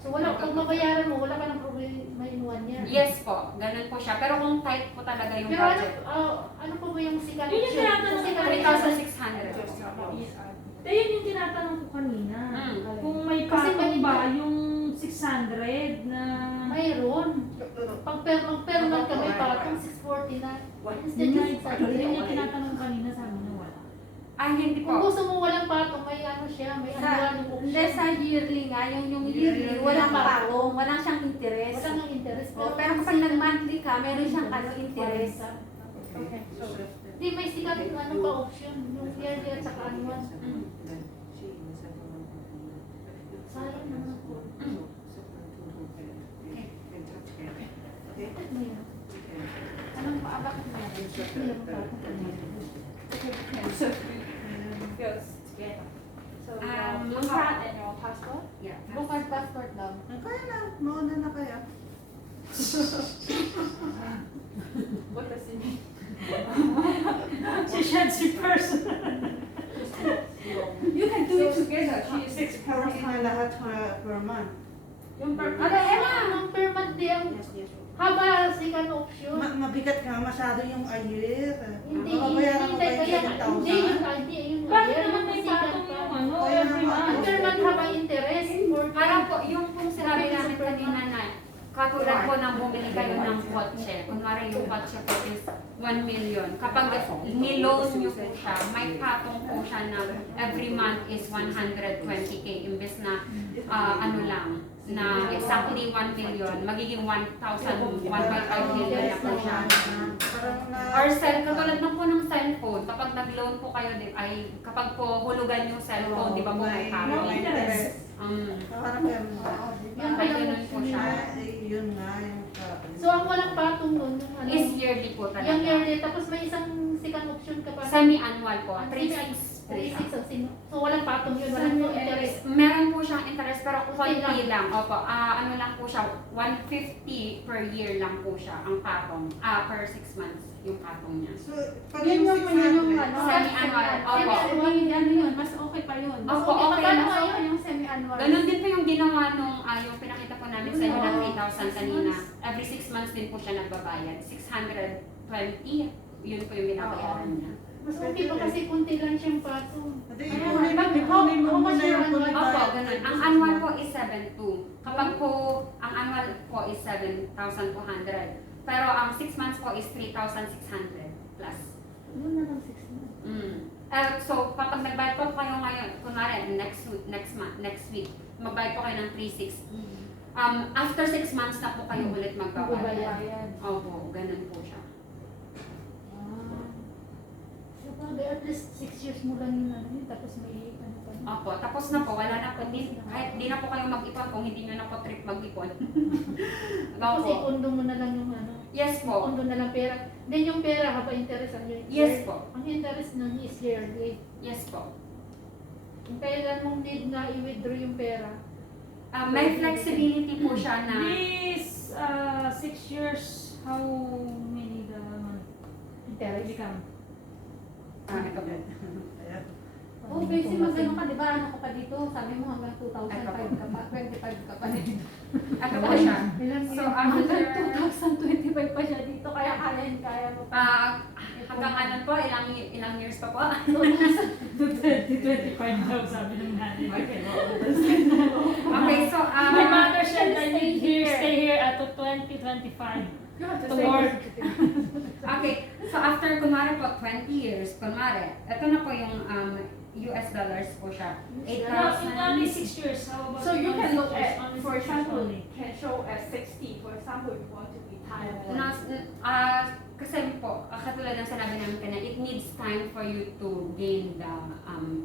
So wala, kung mabayaran mo, wala ka ng problema in 1 year. Yes po, ganun po siya. Pero kung tight po talaga yung Pero ano, budget, ano pa ba yung sikat? Yun yung tinatanong Sikat ko. 3,600. Yun yung tinatanong ko kanina. Kung may Kasi patong may- ba yung 600 na... Mayroon. Pag magperman ka, may patong 640 na. Instead Yun ng yung 600. tinatanong kanina sa amin na wala. Hindi Kung po. gusto mo walang patong, may ano siya, may Sa, annual hindi option. sa yearly nga, yung yearly, walang patong, walang siyang interest. Wala nang interest. Pero kapag nag-monthly ka, meron siyang interest. Okay. Hindi, may sikat yung ano pa option. Yung yearly at saka annual. Sayang naman po. Anong pa? Bakit meron? Meron pa. together. So Um, your blue card and your passport. Yeah. Blue card passport lang. Kaya na, mauna na kaya. What does it mean? She should see person. You can do it together. She's 6 pounds na lahat per month. yung per Ano, Emma, ang per month din. Haba second option. Mabigat ka masyado yung a year. Hindi, Babayaran mo ba hindi, yung kaya, hindi, 7,000? hindi, yung Bakit year, naman may second patong pa. yung ano, Kaya every nga. Ang month? per month haba interest. Parang po, yung pong sinabi namin kanina na, katulad po nang bumili kayo ng kotse, kunwari yung kotse po is 1 million. Kapag niloan nyo po siya, may patong po siya na every month is 120k, imbes na ano lang, na exactly 1 million, magiging 1,1.5 million na po siya. Or katulad na po ng cellphone, kapag nag-loan po kayo, ay kapag po hulugan yung cellphone, di ba po may patong? May interest. Parang ganun. Yan Ay, pala ganun po siya. Yun nga yung So, ang walang patong nun, yung ano, Is yearly po yung talaga. yearly, tapos may isang second option ka pa. Semi-annual po, Ang 3-6 po siya. 3-6 ang sino. So, walang patong yun, walang interest. Meron po siyang interest pero Konti konti lang. Opo, ano lang po siya, 150 per year lang po siya ang patong. Per 6 months yung patong niya. So, pag Yun yung 600, ano, Semi-annual, opo. Ano yun, mas okay pa yun. Mas Opo, okay Magkano na. nga yun yung semi-annual? Ganun din po yung ginawa nung yung pinakita po namin sa inyo na 3,000 kanina. Every 6 months din po siya nagbabayad. 620, yun po yung binabayaran niya. Mas okay pa kasi kunti lang siyang patong. Hindi, ipunin mo muna yung kulay Opo, tayo. ganun. Ang annual po is 7,200. Kapag po, ang annual po is 7,200. Pero ang 6 months po is 3,600 plus. Ano na lang 6 months? So, kapag nagbayad po kayo ngayon, kunwari next week, magbayad po kayo ng 3,600. After 6 months na po kayo ulit magbabayad. Magbabayad. Opo, ganun po siya. So, bagay, at least 6 years mo lang yun, ano yun, tapos may ano pa. Opo, tapos na po, wala na po. Kahit di na po kayo mag-ipon kung hindi nyo na po trip mag-ipon. Tapos Opo. ipondo mo na lang yung ano. Yes po. Ipondo na lang pera. Then yung pera, haba interest ang year. Yes po. Ang interest nun is yearly. Yes po. Kung kailan mong need na i-withdraw yung pera. May flexibility po siya na This 6 years, how many the month Interest. become? ito po. Oh, kasi magano ka, di ba? Ano ka pa dito? Sabi mo hanggang 2005 ka pa, 25 ka pa dito. Ito po siya. Ilan So, yun? after, Hanggang 2025 pa siya dito, kaya kaya mo pa. hanggang ano po, ilang years pa po? 2025 daw, sabi ng nanay. Okay, so, My mother said I Stay need here, here. stay here at 2025. You have to To say work. okay, so after kunwari po, 20 years, kunwari, ito na po yung US dollars po siya. No, in only 8,000. 6 years. How about So you only can 6 look years? at, Only for 6 years example, only. can show at 60. For example, you want to retire. Kasi po, katulad ng sinabi namin kanina, it needs time for you to gain the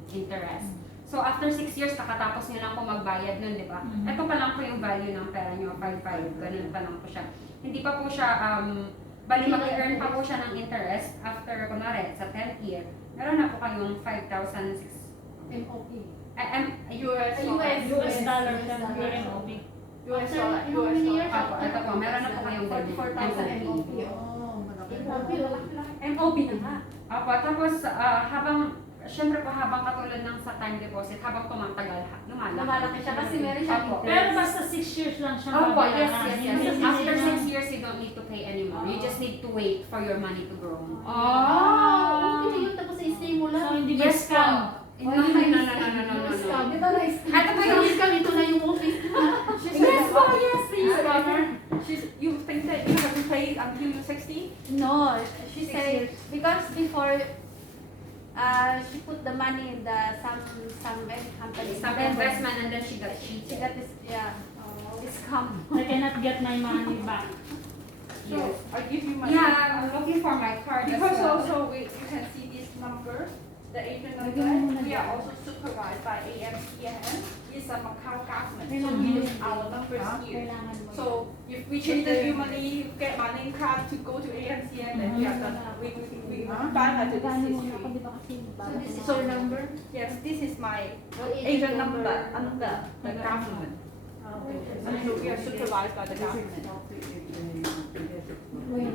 interest. So after 6 years, kakatapos nyo lang po magbayad nun, di ba? Mhm. Ito pa lang po yung value ng pera nyo, 5,500, ganun pa lang po siya. Hindi pa po siya, bali mag-earn pa po siya ng interest after, kunwari, sa 10th year. Meron na po kayong 5,600. MOP. US US dollar, US then dollar. you're MOP. US After dollar. how many years? Apo, ito po, meron na po kayong 44,000 MOP. Oh, malaki. MOP, MOP na nga. Apo, tapos habang, syempre po habang katulad ng sa time deposit, habang tumatagal, lumalaki. Lumalaki siya kasi meron siyang Apo. interest. Pero basta 6 years lang siya Opo, yes, babayaran. yes, yes. Hindi yes. na After sila- 6 years, you don't need to pay anymore. You just need to wait for your money to grow. Ah, okay yun. Tapos i-stay mo So, lang. hindi ba Yes po. scam? No, no, no, no, no, no, no, Scam. no. Di ba guys? Ito po yung... Yes, ito na yung office. Yes po, yes, yes. You think that you have to pay until you're 60? No, she 6 said years. because before she put the money in the some company. Some investment and then she got She cheated. got this this come. I cannot get my money back. So Yes. I give you money. Yeah, I'm looking for my card as Because well. also you can see this number, the agent Lagyan mo number. muna We dyan. are also supervised by AMCN. We is a Macau government, so we use our numbers here. Kailangan mo. So if we change the new money, get my name card to go to AMCN, then we are done. We find this Gano'n muna ako, history. di ba kasi So this is So your number? yes, this is my What is agent your number under the government. And so we are supervised by the government. Well,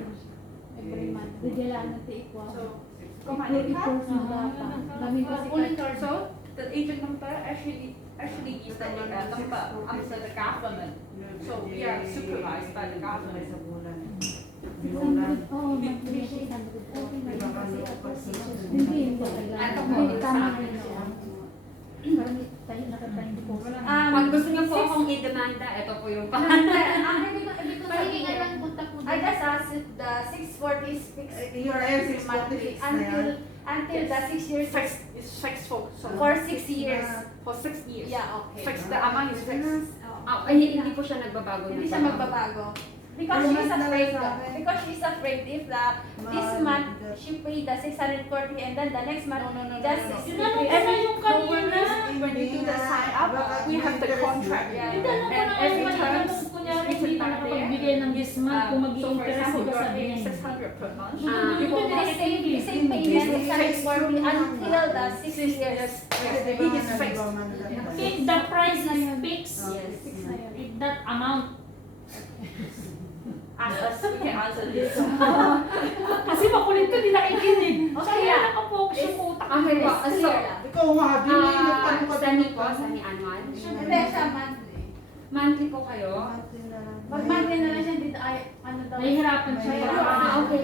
every month. Bigyan ng tiikwa. So got my name card. Dami kasi So the agent number actually is the number under the government. So we are supervised by the government. Oo, monthly siya. Okay na yun kasi ako. Hindi Ito po, Hindi, tama sa akin. rin yun. Parang tayo nakatayin ko. Pag gusto niyo po akong i-demanda, ito po yung Pahingin nga lang kontak mo. I just asked if the 640 is fixed Your every M640 monthly fixed na yan. until the 6 years. Fixed is fixed for For 6 years. for 6 years. Yeah, okay. Fixed, the amount is fixed. hindi po siya nagbabago. Hindi siya magbabago. Because she's afraid, if this month she paid the 640 and then the next month just Yun na yung kanina. When you do the sign up, we have the contract. Yeah. Yung tanong ko na Every ngayon, term kung kunyari is hindi written ka down there. nakapagbigay ng this month, kung So for mag-i-interest example, ka you sa are paying ganyan. 600 per month. You will do the same payment 640 until the 6 years. It is fixed. Okay, the price is fixed. Yes. If that amount. Ask us, we can answer this. Kasi makulit ko, di nakikinig. Okay, Kaya yeah. nakapokus yung utak. Okay po. It's So, clear lang. Ikaw nga, di mo yung nagtanong ka semi po, semi-annual. Hindi siya monthly. Monthly po kayo. Pag monthly na lang siya dito ay ano daw. Nahihirapan siya. Okay.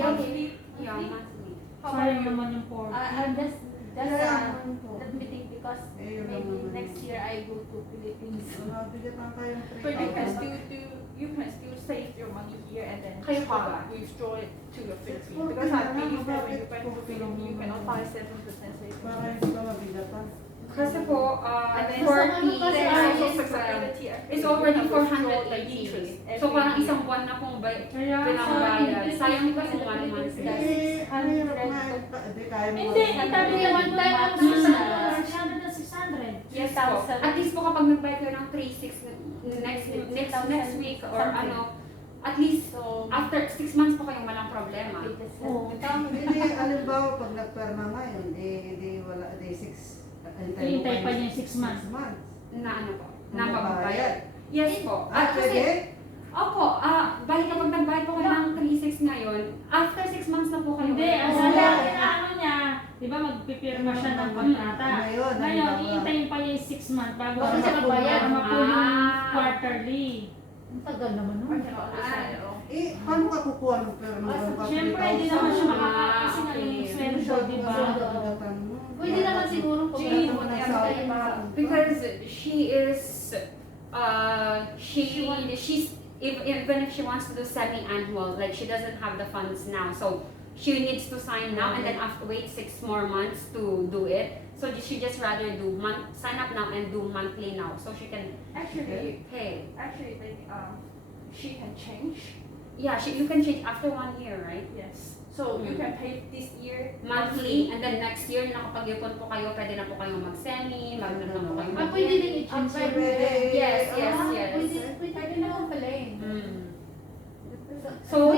Yeah, monthly. Sayang naman yung form. I'm just Yeah. admitting because Ayun maybe naman. next year I go to Philippines. But you can still save your money here and then Kayo po try ba? withdraw it to your Philippines. Because I believe that when you went to Philippines, you can apply 7% savings. Para hindi ka mabigatan. Kasi po, And then 40, Kasi There is also yes, flexibility. is already You can withdraw the 480. interest So every parang year. isang buwan na pong Kaya pinangbayad. Sayang po kung 1 month. Eh, ano yung hindi kaya mo. Hindi, itabi niya one time ang Hmm. 600 na 600. Yes po. At least po kapag nagbayad kayo ng 3,600 next week or ano, at least So, after 6 months po kayong walang problema. Oo. Hindi, alimbawa, pag nagperma ngayon, di wala, di 6, Hintay pa niya 6 months. Na ano po? Na mababayad. Yes po. At Pwede? kasi, opo, balik kapag nagbayad po kayo ng 3,600 ngayon, after 6 months na po kayo. Hindi, ang Oo. sana, ano niya, di ba magpipirma siya ng kontrata. Ngayon, Ngayon, halimbawa. iintayin pa niya yung 6 months bago Bago siya siya magbayad. magbayad. Mapo yung Ah. quarterly. Ang tagal naman I nun. cannot understand at all. Eh, paano ka kukuha ng perma? Siyempre, hindi naman siya makakakasi ng Okay. sweldo, di ba? pwede naman siguro kung She- meron mo na yung Because she is, she's, even if she wants to do semi-annual, like she doesn't have the funds now, so she needs to sign now and then after wait 6 more months to do it. So she just rather do sign up now and do monthly now, so she can Actually, pay. she can change. Yeah, you can change after 1 year, right? Yes. So you can pay this year Monthly, and then next year, nakapag-ipon po kayo, pwede na po kayong mag-semi, mag na po kayo Ah, pwede din i-change. Pwede. Yes, yes, Ah, yes. Pwede naman pala eh. Mm. So,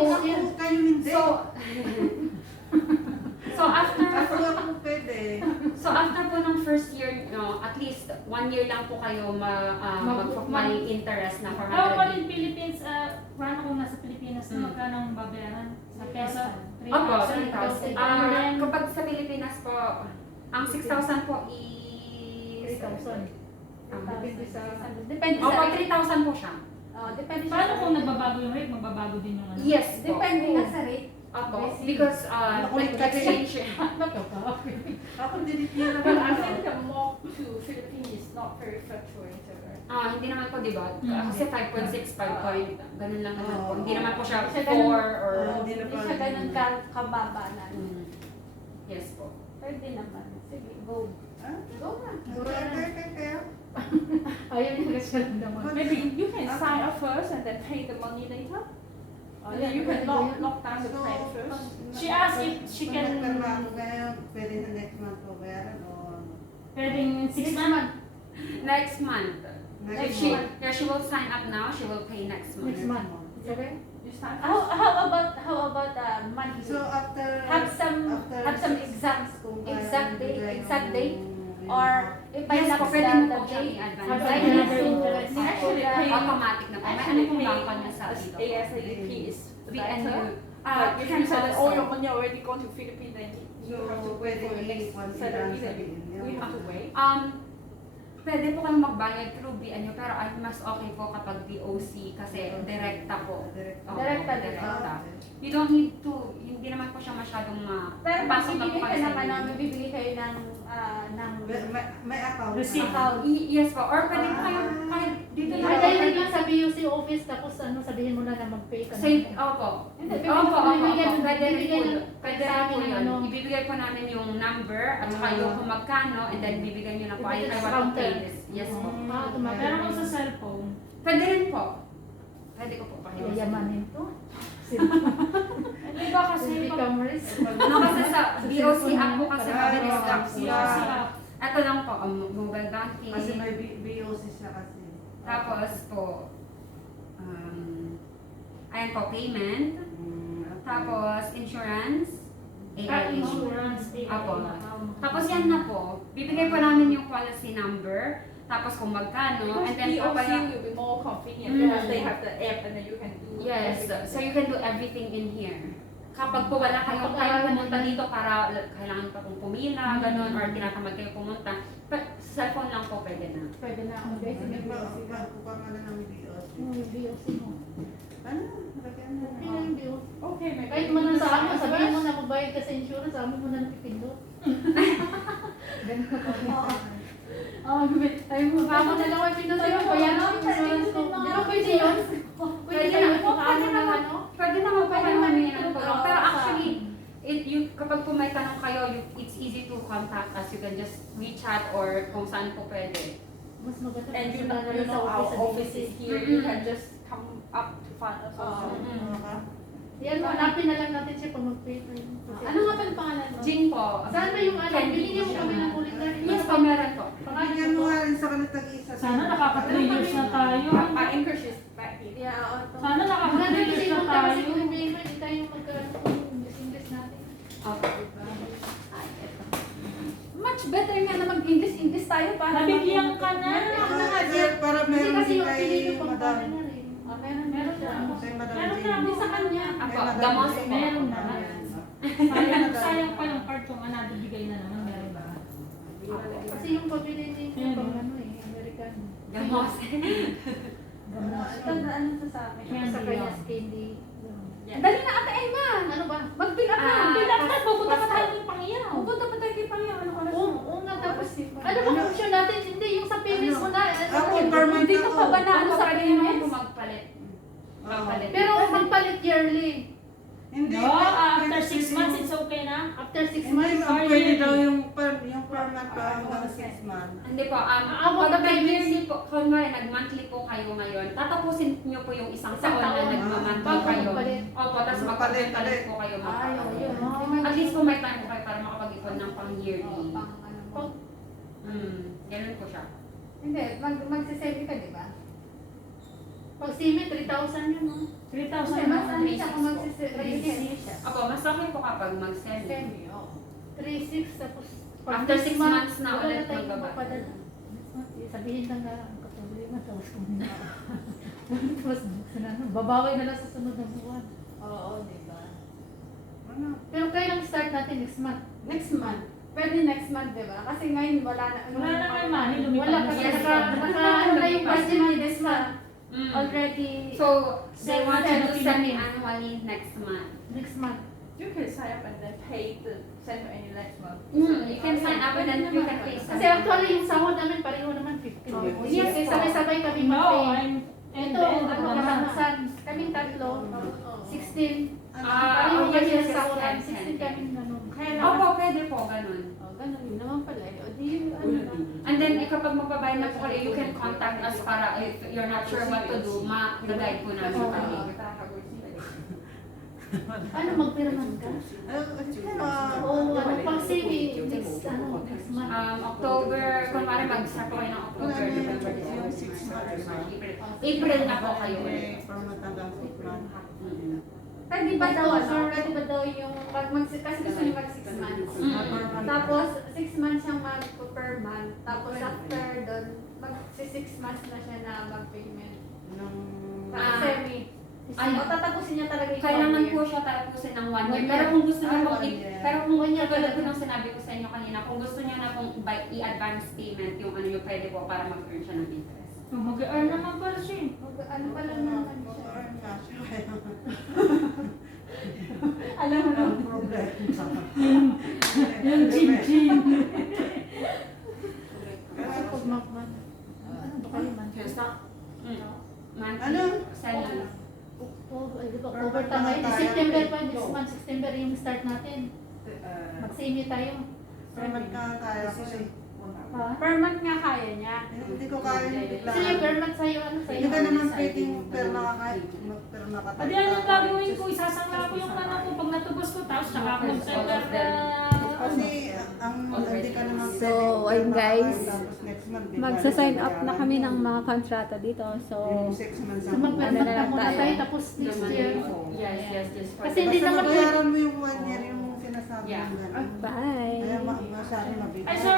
Kayo hindi. So after Ako pwede. So after po ng first year, no, at least 1 year lang po kayo may interest na How about 400. in Philippines, paano kung nasa Pilipinas na magkano ang babayaran? Sa peso? Opo, 3,000. 3,000. Kapag sa Pilipinas po, ang 6,000 po is 3,000. depende sa... Depende sa... Opo, 3,000 po siya. Depende siya Paano sa- kung nagbabago yung rate, magbabago din yung ano? Yes po. Depende nga sa rate. Opo, Basic. because Nakulit like kasi. exchange. Ako dinitira But I think the move to Philippines is not very fluctuating. Hindi naman po, di ba? Mm. Kasi 5.6, 5 point, ganun lang naman po. Oo. Hindi naman po siya Siya 4 ganun. or... Hindi na Hindi pa- siya ganun kababa na. Mm. Yes po. Pwede naman. Sige, go. Ah? Go na. Kaya? Ayun yung gusto naman. Maybe you can sign up first and then pay the money later. Yeah, You can pwede yun. lock down the plan first. She asked if she Pag can, nagperma ako ngayon, pwede na next month ko bayaran o... pwedeng 6 months. Next month. Next She, month. yeah, she will sign up now. She will pay next month. Next month. Okay? You start How about monthly? So after have some after exams kung exact kaya date, bigay exact ng- date, yung or mga- if I Yes, lapse po, pwede mo the po siyang date, i-advance. I Pwede need na to interest. Actually, the- pay- Automatic na po. May ano actually pong pay bangko niya sa dito. ASAP is BNU. better. Ah, If can you said that all your also. money already gone to Philippines, then you have to wait for your next salary, then we have to wait. Pwede po kayong magbayad through BNU pero ay mas okay po kapag BOC kasi direkta po. Direkta. Oo, Direkta. direkta. You don't need to, hindi naman po siya masyadong Pero pasok na po magbibigay kayo ka sa naman, BNU. bibigay kayo ng May account. Receipt. Yes po, or pwede po kayo, kahit dito na Ay, po. direct lang sa BUC office, tapos ano, sabihin mo na na mag-pay ka na. Same, opo. Hindi, Opo, bibigyan- pwede rin bibigyan po. ng- Pwede sa rin amin po ng yun. ano. Ibibigay po namin yung number at saka yung kung magkano and then bibigyan nyo na po. I Ibibigay want sa to pay counter. this. Yes po. Automatic. Pero kung sa cellphone, Pwede rin po. Pwede ko po pakita. Yayamanin to. hindi ba kasi Kasi pag cameras. Ano kasi sa BOC app po kasi mabilis lang siya. BOC Ito lang po, mobile banking. Kasi may BOC siya kasi. Tapos po, ayan po, payment. Okay. Tapos insurance. insurance, Apo. Tapos yan na po, bibigay po namin yung policy number, tapos kung magkano, and then po BOC pala, will be more convenient Mm. because they have the app and then you can do yes, everything. so you can do everything in here. Kapag po wala kayong time pumunta dito para kailangan pa pong pumila, ganun, or tinatamad kayo pumunta, cellphone lang po pwede na. Pwede na ako guys. Hindi ba, kukuha nga na ng BOC. Yung BUC mo. Ano? Lagyan mo Okay na. na yung BUC. Okay, maybe. Kahit mo na sa amin, sabihin mo na magbayad ka sa insurance, sa amin mo na napipindot. Ay mo, Ako na lang ay pindot sa'yo, bayan mo yung insurance ko. Di ba pwede yun? Pwede Pwede yun? na. Kung ano na ano? Pwede naman po Pwede kayo naman humingi ito, ng tulong. oo, Pero sa- actually, kapag po may tanong kayo, it's easy to contact us. You can just WeChat or kung saan po pwede. Mas maganda And you know, personal sa our office sa office BUC. is here. You can just come up to find us also. Yan, hanapin na lang natin siya pag mag-pay tayo. Ano nga ba ang pangalan mo? Jing po. Saan ba yung ano? Candy Binigyan mo siya. kami ng kulit na rin. Yes po, meron po. Bigyan mo nga rin sa kanila tag-isa. sana nakaka 3 years na tayo. My English is back here. Yeah, oo. Sana nakaka 3 Maganda kasi years na yung tayo. kasi kung may hindi tayo mag-English natin. Okay. Much better nga na mag-English tayo para Nabigyan ka na. Para Kasi meron kasi din yung kay pinili pang Madam. kanya na rin. Meron siya. Kay Madam Meron Jane. na. Hindi sa kanya. Ako, Kay Madam damos Jane. po. Meron na. Sayang pa yung part kung ano, bibigay na naman. Meron ba? Kasi yung pabili niya yung pang ano eh, Amerikano. Damos. Gamos. Ito na ano to sa amin. Candy Sa kanya, lang. candy. Dali na ate Emma. Ano ba? Mag-fill up na. Ah, Fill up na. Pupunta pa tayo ng Pangyaw. Pupunta pa tayo kay Pangyaw. Ano oras? Oo nga, tapos ano ba function natin? Hindi, yung sa payments mo na. Ako, permanent Hindi ka pa ba na ano Ako sa pwede naman po payments? magpalit. Magpalit. Pero magpalit yearly. Hindi. No, after 6 months, it's okay na. After 6 Hindi, months. ang or pwede yearly. daw yung permanent pa hanggang 6 months. Hindi po, About pag the yearly po, kunwari nag-monthly po kayo ngayon, tatapusin nyo po yung isang taon na taon. nag-monthly Bago kayo. magpalit. Opo, tapos Magpalit, magpalit po kayo. Ay, yun. At least po may time po kayo para makapag-ipon ng pang-yearly. Pang ano mo. Ganun po siya. Hindi, magsisave ka, di ba? Pag simi, 3,000 yun, no? 3,000 Kasi na. mas ano siya kung magsisave siya. Opo, mas okay po kapag mag-send. Semi, oo. 3,600 tapos After 6 months na wala ulit tayong magbabayad. mapadala. Sabihin lang na ang problema, tapos kung tapos babawi na lang sa sunod na buwan. Oo, di ba? Ano? Pero kailan start natin next month? Next month. Pwede next month, di ba? Kasi ngayon wala na. Wala na kay money, lumipad Wala na kasi Yes, naka ano na yung budget ni this month. Already. So, they want to do Seven. semi-annually next month. Next month. You can sign up and then pay the central any next month. You can sign up and then you can pay Kasi actually yung sahod namin pareho naman 15. Oh, Yes, yes po. sabay-sabay kami No, mag-pay. I'm Ito, ano, katapusan. Kaming tatlo, 16. Pareho oh, kami yes, sa yes, sahuran. 10, 16 kami ganun. Opo, pwede po, ganun. Oh, ganun yun naman pala. O di, ano na. And then, kapag magbabayad na po kayo, you can contact us para if you're not sure what to do, ma-guide po namin kayo. Ano, magpirman ka? Oo, ano, pang semi, next month. October, kunwari mag-start po kayo ng October, November, yung 6 December, months. March, April. April na po kayo ulit. Para matandang 6 months. Pwede ba daw, pwede ba daw yung, kasi gusto niyo mag 6 months. Tapos, 6 months siyang per month. Tapos, after doon, mag 6 months na siya na mag-payment. Semi. Ano? O tatapusin niya talaga yung Kailangan 1 year. po siya tapusin ng 1 year. One Pero year. kung gusto niyo Ah, pong, 1 year. pero kung One year katulad po talaga. ng sinabi ko sa inyo kanina, kung gusto niyo na pong i-advance payment, yung ano yung pwede po para mag-earn siya ng interest. Mag-earn naman pala siya eh. Ano pa lang naman siya. Alam mo ang problem. Yung chin-chin. Kasi pag mag-man, ano ba kayo man? Monthly, Ano? salary. October, di ba, October tayo. Di September pa, this month, September yung start natin. Mag-semi tayo. Pero magkakaya ko eh. Ha? Per month nga kaya niya. Hindi ko kaya yung bigla. Kasi yung per month sa'yo, ano sa'yo? Hindi ka naman pwedeng pero nakakaya. Pero nakatayo. Adi, anong gagawin ko? Isasangla ko yung ano ko pag natubos ko. Tapos saka ako mag-sender na... Kasi ang hindi ka naman So, pwedeng ayun guys. tapos next month, bigla Magsa-sign na up na kami ng mga kontrata dito. So, yung 6 months So, mag-per Ano month na na lang muna tayo? tayo, tapos next year. Yes, yes, yes. Kasi hindi basta naman mabayaran mo yung 1 year yung sinasabi Yeah. mo. bye! Kaya masyari mabibigay. Ay, sorry.